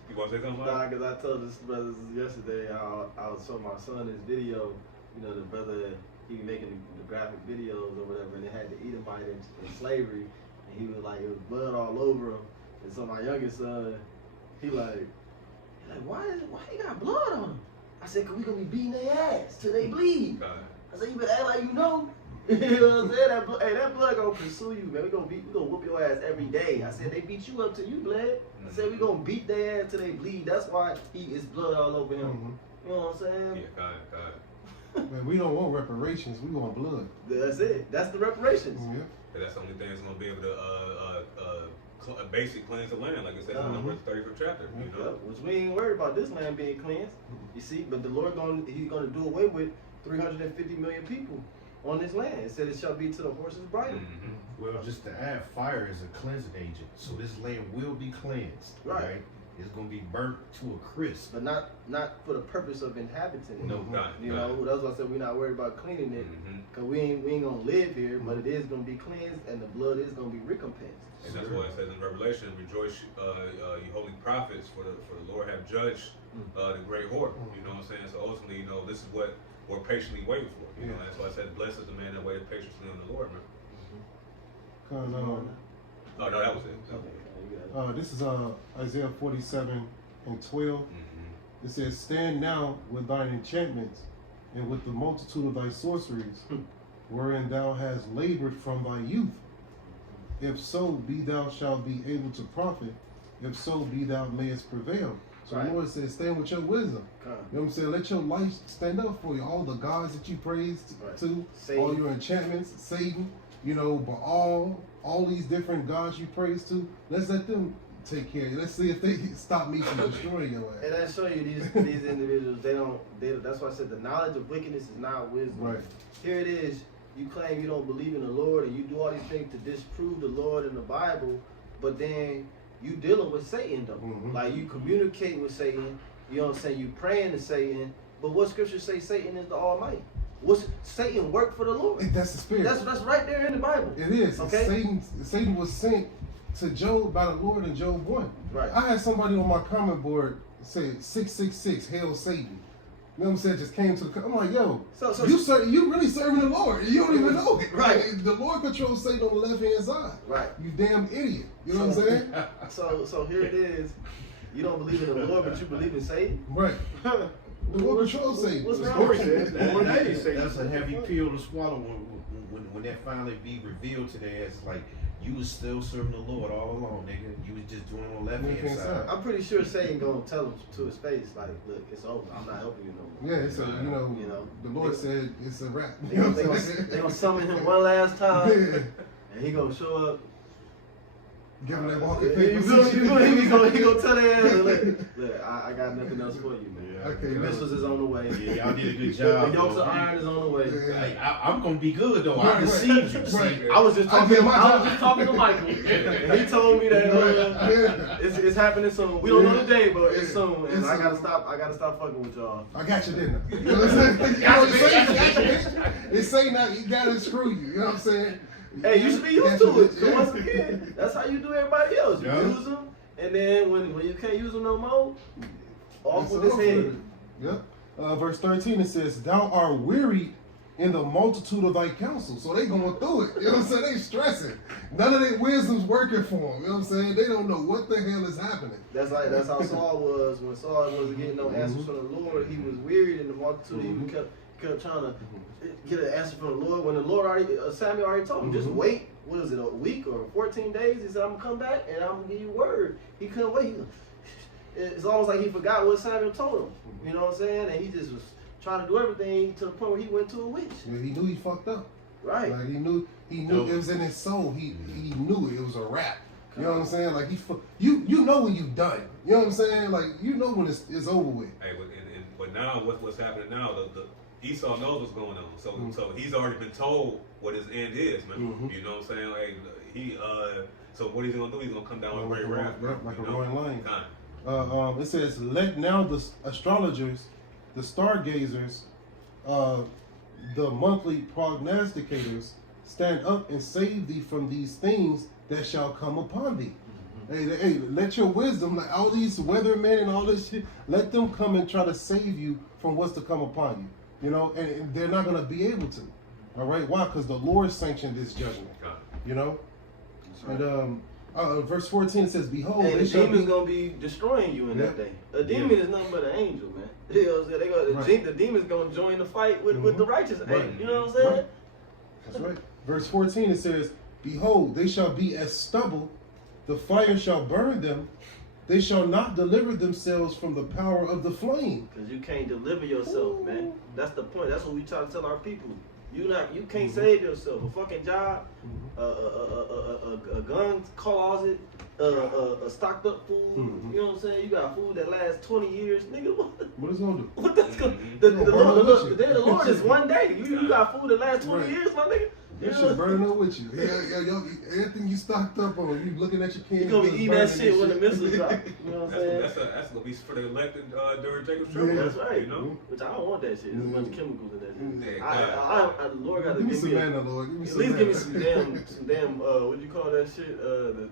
you want to say something? Nah, because I told this brothers yesterday, I was showing my son this video. You know, the brother, he was making the graphic videos or whatever, and it had the Edomite in slavery, and he was like, it was blood all over him. And so my youngest son, he like, why he got blood on him? I said, cause we gonna be beating their ass till they bleed. I said, you better act like you know. You know what I'm saying? That blood gonna pursue you, man. We gonna whoop your ass every day. I said, they beat you up till you bled. I said, we gonna beat their ass till they bleed. That's why he is blood all over him. You know what I'm saying? Yeah, God. Man, we don't want reparations. We want blood. That's it. That's the reparations. Yeah. That's the only thing that's gonna be able to basic cleanse the land, like it says in Numbers 35th chapter. You know, which we ain't worried about this land being cleansed. You see, but the Lord he's gonna do away with 350 million people on this land. It said it shall be to the horse's bridle. Well, just to add, fire is a cleansing agent, so this land will be cleansed. Right. It's gonna be burnt to a crisp. But not for the purpose of inhabiting it. No, God. You know, that's why I said we're not worried about cleaning it, because we ain't gonna live here, but it is gonna be cleansed, and the blood is gonna be recompensed. And that's why it says in Revelation, "Rejoice, you holy prophets, for the Lord have judged the great whore." You know what I'm saying? So ultimately, you know, this is what we're patiently waiting for. You know, that's why I said, "Blessed is the man that waited patiently on the Lord." Man. Oh no, that was it. This is Isaiah 47:12. It says, "Stand now with thine enchantments, and with the multitude of thy sorceries, wherein thou hast labored from thy youth. If so, be thou shalt be able to profit. If so, be thou mayest prevail." So the Lord says, stand with your wisdom. You know what I'm saying? Let your life stand up for you. All the gods that you praise to, Satan. all your enchantments, Satan, you know, Baal, all these different gods you praise to, let's let them take care of you. Let's see if they stop me from destroying your ass. And I show you these individuals, they that's why I said the knowledge of wickedness is not wisdom. Right. Here it is, you claim you don't believe in the Lord, and you do all these things to disprove the Lord in the Bible, but then you dealing with Satan though. Like you communicate with Satan, you know what I'm saying, you praying to Satan, but what scripture say Satan is the Almighty? What's Satan work for the Lord? That's the spirit. That's right there in the Bible. It is. Okay. Satan was sent to Job by the Lord in Job 1. Right. I had somebody on my comment board say 666, hail Satan. You know what I'm saying? Just came to the. I'm like, yo, you really serving the Lord? You don't even know it. Right. The Lord controls Satan on the left hand side. Right. You damn idiot. You know what I'm saying? So here it is. You don't believe in the Lord, but you believe in Satan. Right. The Lord controls Satan. What's The wrong story with says. that? That's a heavy pill to swallow when that finally be revealed to their ass. Like, you was still serving the Lord all along, nigga. You was just doing it on the left hand side. I'm pretty sure Satan gonna tell him to his face, like, look, it's over. I'm not helping you no more. Yeah, it's a, you know, the Lord said it's a wrap. They gonna summon him one last time, and he gonna show up. Give him that walking You paper. feel me? He gonna tell their ass, look, I got nothing else for you, man. Okay, The missiles is on the way. Yeah, y'all did a good The job. yokes though. of iron is on the way. Like, I'm gonna be good though. Right, I received you. right. See? I was just I talking. did my I was job. just talking to Michael, and he told me that it's happening soon. We don't know the day, but it's soon, and I gotta stop. I gotta stop fucking with y'all. I got you, didn't I? You know what I'm saying? You know what I'm saying? It's saying that he gotta screw you. You know what I'm saying? Hey, you should be used to it. 'Cause Yeah. once again, that's how you do everybody else. You Yeah. use them, and then when you can't use them no more, off It's with his over. head. Yep. Verse 13 it says, "Thou art wearied in the multitude of thy counsel." So they going through it. You know what I'm saying? They stressing. None of their wisdom's working for them. You know what I'm saying? They don't know what the hell is happening. That's how Saul was when Saul wasn't getting no answers from the Lord. He was wearied in the multitude. He kept trying to get an answer from the Lord. When the Lord Samuel already told him, just wait. What is it, a week or 14 days? He said, I'm gonna come back and I'm gonna give you word. He couldn't wait. It's almost like he forgot what Samuel told him. You know what I'm saying? And he just was trying to do everything to the point where he went to a witch. Yeah, he knew he fucked up. Right. Like he knew it was in his soul. He knew it was a rap. You know what I'm saying? Like you know when you done. You know what I'm saying? Like you know when it's over with. Hey, but now what's happening now? The Esau knows what's going on, so he's already been told what his end is, man. You know what I'm saying? Like so what he's gonna do? He's gonna come down with great wrath, like a roaring lion. Kind. It says, "Let now the astrologers, the stargazers, the monthly prognosticators stand up and save thee from these things that shall come upon thee." Hey, let your wisdom, like all these weathermen and all this shit, let them come and try to save you from what's to come upon you. You know, and they're not going to be able to. All right, why? Because the Lord sanctioned this judgment. You know, and verse 14 it says, "Behold, and they the shall demon's be." gonna be destroying you in that day. A demon is nothing but an angel, man. You know what I'm saying? The demon's gonna join the fight with the righteous angel. You know what I'm saying? Right. That's right. Verse 14 it says, "Behold, they shall be as stubble, the fire shall burn them, they shall not deliver themselves from the power of the flame." Because you can't deliver yourself, man. That's the point. That's what we try to tell our people. You can't save yourself. A fucking job, a gun closet, a stocked up food. You know what I'm saying? You got food that lasts 20 years, nigga. What is it gonna do? What that's gonna? The Lord is one day. You got food that lasts 20 years, my nigga. That shit burning up with you. Everything you stocked up on, you looking at your kids. You gonna be eating that shit when the missiles drop. You know what I'm saying? That's gonna be for the elected during Jacob's trouble. That's right. You know? Which I don't want that shit. There's a bunch of chemicals in that shit. Yeah, the Lord got to Give me give some me manna, Lord. Give me at some least manna. give me some damn what do you call that shit? The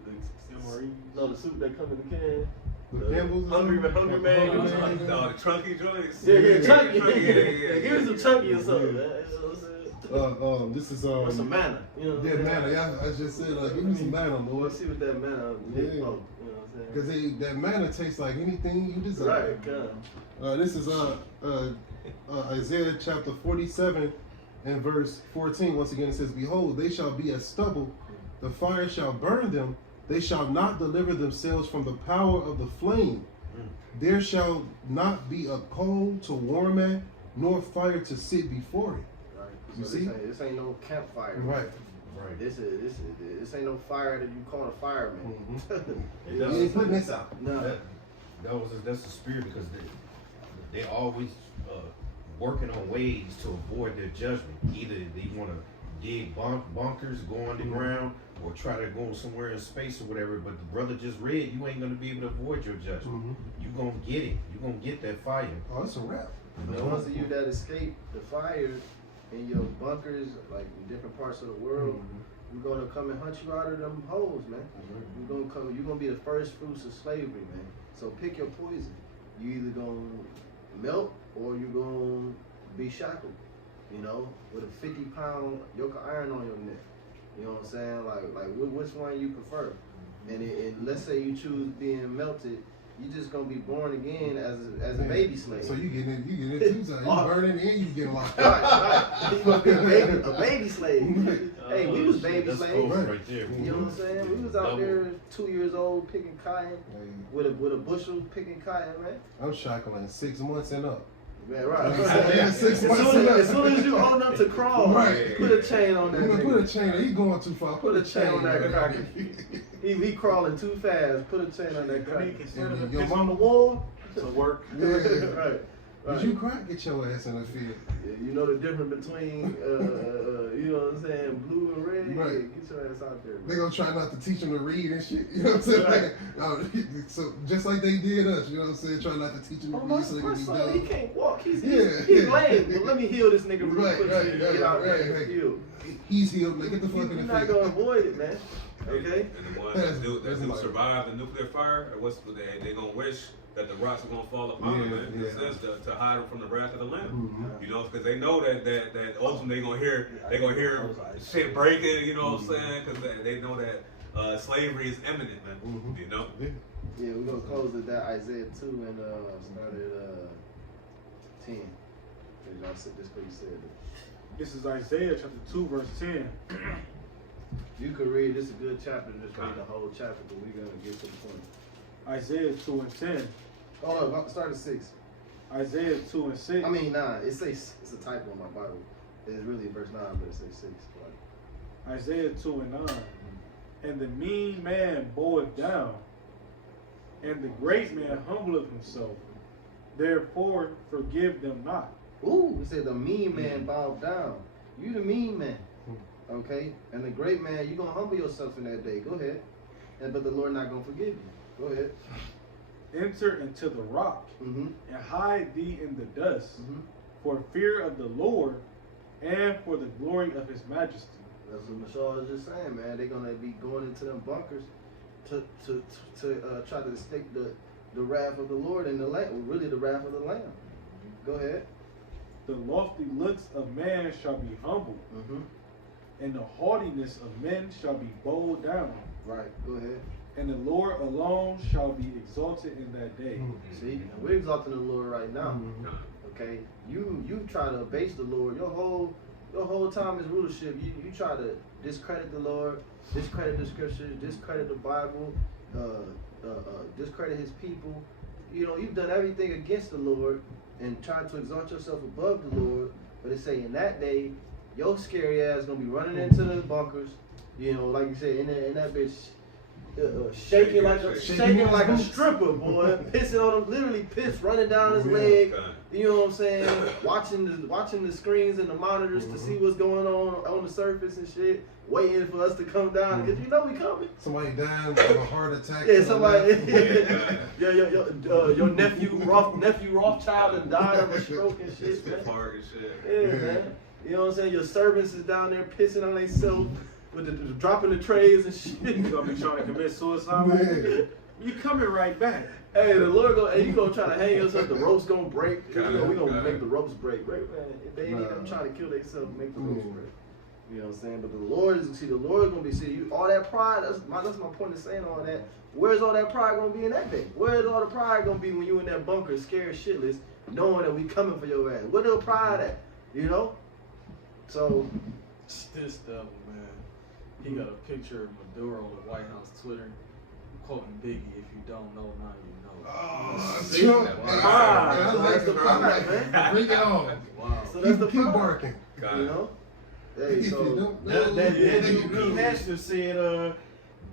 soup that come in the can. The Campbell's or Hungry something? Man. The chunky joints. Yeah, chunky. Yeah. Give me some chunky or something, man. You know what I'm saying? This is Or some manna. You know. yeah, manna. Yeah, I just said give me some manna, Lord. Let's see what that manna is. You know what I'm saying? Because that manna tastes like anything you desire. Right, God. This is Isaiah chapter 47 and verse 14. Once again, it says, "Behold, they shall be as stubble, the fire shall burn them, they shall not deliver themselves from the power of the flame. There shall not be a coal to warm at, nor fire to sit before it." Right. You So see? this ain't no campfire. Right. This ain't no fire that you call a fireman. You ain't putting this out. No. That's the spirit because they always working on ways to avoid their judgment. Either they want to dig bunkers, go underground, or try to go somewhere in space or whatever. But the brother just read, you ain't gonna be able to avoid your judgment. You gonna get it. You gonna get that fire. Oh, that's a wrap. The ones of you that escape the fire in your bunkers, like in different parts of the world, we're gonna come and hunt you out of them holes, man. You're gonna be the first fruits of slavery, man. So pick your poison. You either gonna melt or you gonna be shackled, you know, with a 50-pound yoke of iron on your neck. You know what I'm saying? Like which one you prefer? And let's say you choose being melted You just gonna be born again as a baby slave. So you getting it two times. You burning and you getting locked Right, up. right. You gonna be a baby slave. Hey, we was baby That's slaves. cold right there. You know what I'm saying? We was out there 2 years old picking cotton with a bushel picking cotton, man. I'm shackling 6 months and up. Man, right. Yeah, 6 months and up. As soon as you old enough to crawl, Right. put a chain on that. You nigga. put a chain on. He going too far. Put a chain on that cracker. He crawling too fast. Put a chain on that cracker. And your Your mama- on the wall to work. Yeah. Right. If you cry, get your ass in the field. Yeah, you know the difference between, you know what I'm saying, blue and red? Right. Yeah, get your ass out there. They gonna try not to teach them to read and shit. You know what I'm saying? Right. So just like they did us, you know what I'm saying? Try not to teach them to Oh, read my so they son, can be he dumb. can't walk. He's Yeah. lame. But let me heal this nigga real Right, quick right, so he can right, get out right, there right. and heal. He's healed. Like, get the fuck You're in the not field. gonna avoid it, man. Okay? And the ones that do survive the nuclear fire, or what's they gonna wish that the rocks are gonna fall upon them, man. In a sense, to hide them from the wrath of the Lamb. Mhm. You know, because they know that ultimately they gonna hear shit breaking. You know what I'm saying? Because they know that slavery is imminent, man. Mhm. You know. Yeah, we're gonna close with that Isaiah 2 and start at 10. Y'all said this what you said. This is Isaiah chapter 2, verse 10. You could read, this is a good chapter, just read the whole chapter, but we're gonna get to the point. Isaiah 2 and 10. Hold up, start at 6. Isaiah 2 and 6. I mean 9. It says it's a typo in my Bible. It's really verse 9, but it says 6. Isaiah 2 and 9. And the mean man boweth down, and the great man humbleth himself. Therefore forgive them not. Ooh, it said the mean man bowed down. You the mean man. Okay? And the great man, you gonna humble yourself in that day. Go ahead. But the Lord not gonna forgive you. Go ahead. Enter into the rock, Mm-hmm. and hide thee in the dust, Mm-hmm. for fear of the Lord, and for the glory of his majesty. That's what Michelle was just saying, man. They're gonna be going into them bunkers to try to escape the wrath of the Lord and the Lamb. Well, really the wrath of the Lamb. Go ahead. The lofty looks of man shall be humbled, Mm-hmm. and the haughtiness of men shall be bowed down. Right. Go ahead. And the Lord alone shall be exalted in that day. See, we're exalting the Lord right now. Mhm. Okay, you try to abase the Lord. Your whole time is rulership. You try to discredit the Lord, discredit the scriptures, discredit the Bible, discredit His people. You know, you've done everything against the Lord and tried to exalt yourself above the Lord. But it say in that day, your scary ass gonna be running into the bunkers. You know, like you said, in that bitch. Shaking like a stripper, boy. Pissing on him, literally piss running down his leg. You know what I'm saying? Watching the screens and the monitors to see what's going on the surface and shit. Waiting for us to come down because you know we coming. Somebody died of a heart attack. Yeah, somebody. Your nephew Rothschild and died of a stroke and shit, man. Yeah, man. You know what I'm saying? Your servants is down there pissing on themselves. With the dropping the trays and shit. You gonna be trying to commit suicide? Man. You coming right back. Hey, the Lord you gonna try to hang yourself, the ropes gonna break. We gonna make the ropes break. Right, man. If they ain't even trying to kill themselves, make the ropes break. You know what I'm saying? But the Lord gonna be you all that pride, that's my point of saying all that. Where's all that pride gonna be in that day? Where's all the pride gonna be when you in that bunker scared shitless, knowing that we coming for your ass? Where the pride at? You know? So This devil, man. He got a picture of Maduro on the White House Twitter, quoting Biggie, "If you don't know, now you know." Oh, See? Trump. Wow. So that's the pride, man. Bring it on. Wow. So that's the Keep pride. barking. You know? Hey, If you so don't know, That then dude you Pete know. National said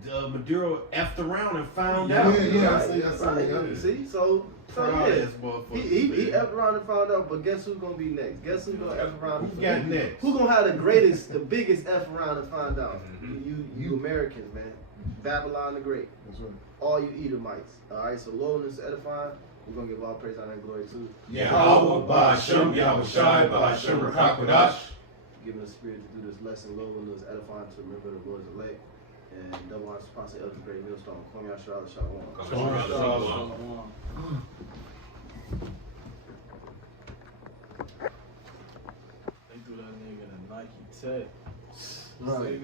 Maduro effed around and found Yeah, out. yeah. Right, I see, right. yeah. See, so Proud yeah. ass motherfucker. He effed around and found out, but guess who's gonna be next? Guess who's gonna F around? Who got next? Who's gonna have the biggest F around and find out? You Americans, man. Babylon the Great. That's right. All you Edomites. Alright, so Lord is edifying. We're gonna give all praise, honor, and glory to Yahweh Ba'Shem, Yahweh Shai, Ba'Shem Rakakwadash. giving us spirit to do this lesson. Lord will us edifying to remember the Lord's elect. And double honor sponsor Elder Great Millstone. Kwame Yashara Shalom. Shalom. They threw that nigga in a Nike tech. Right.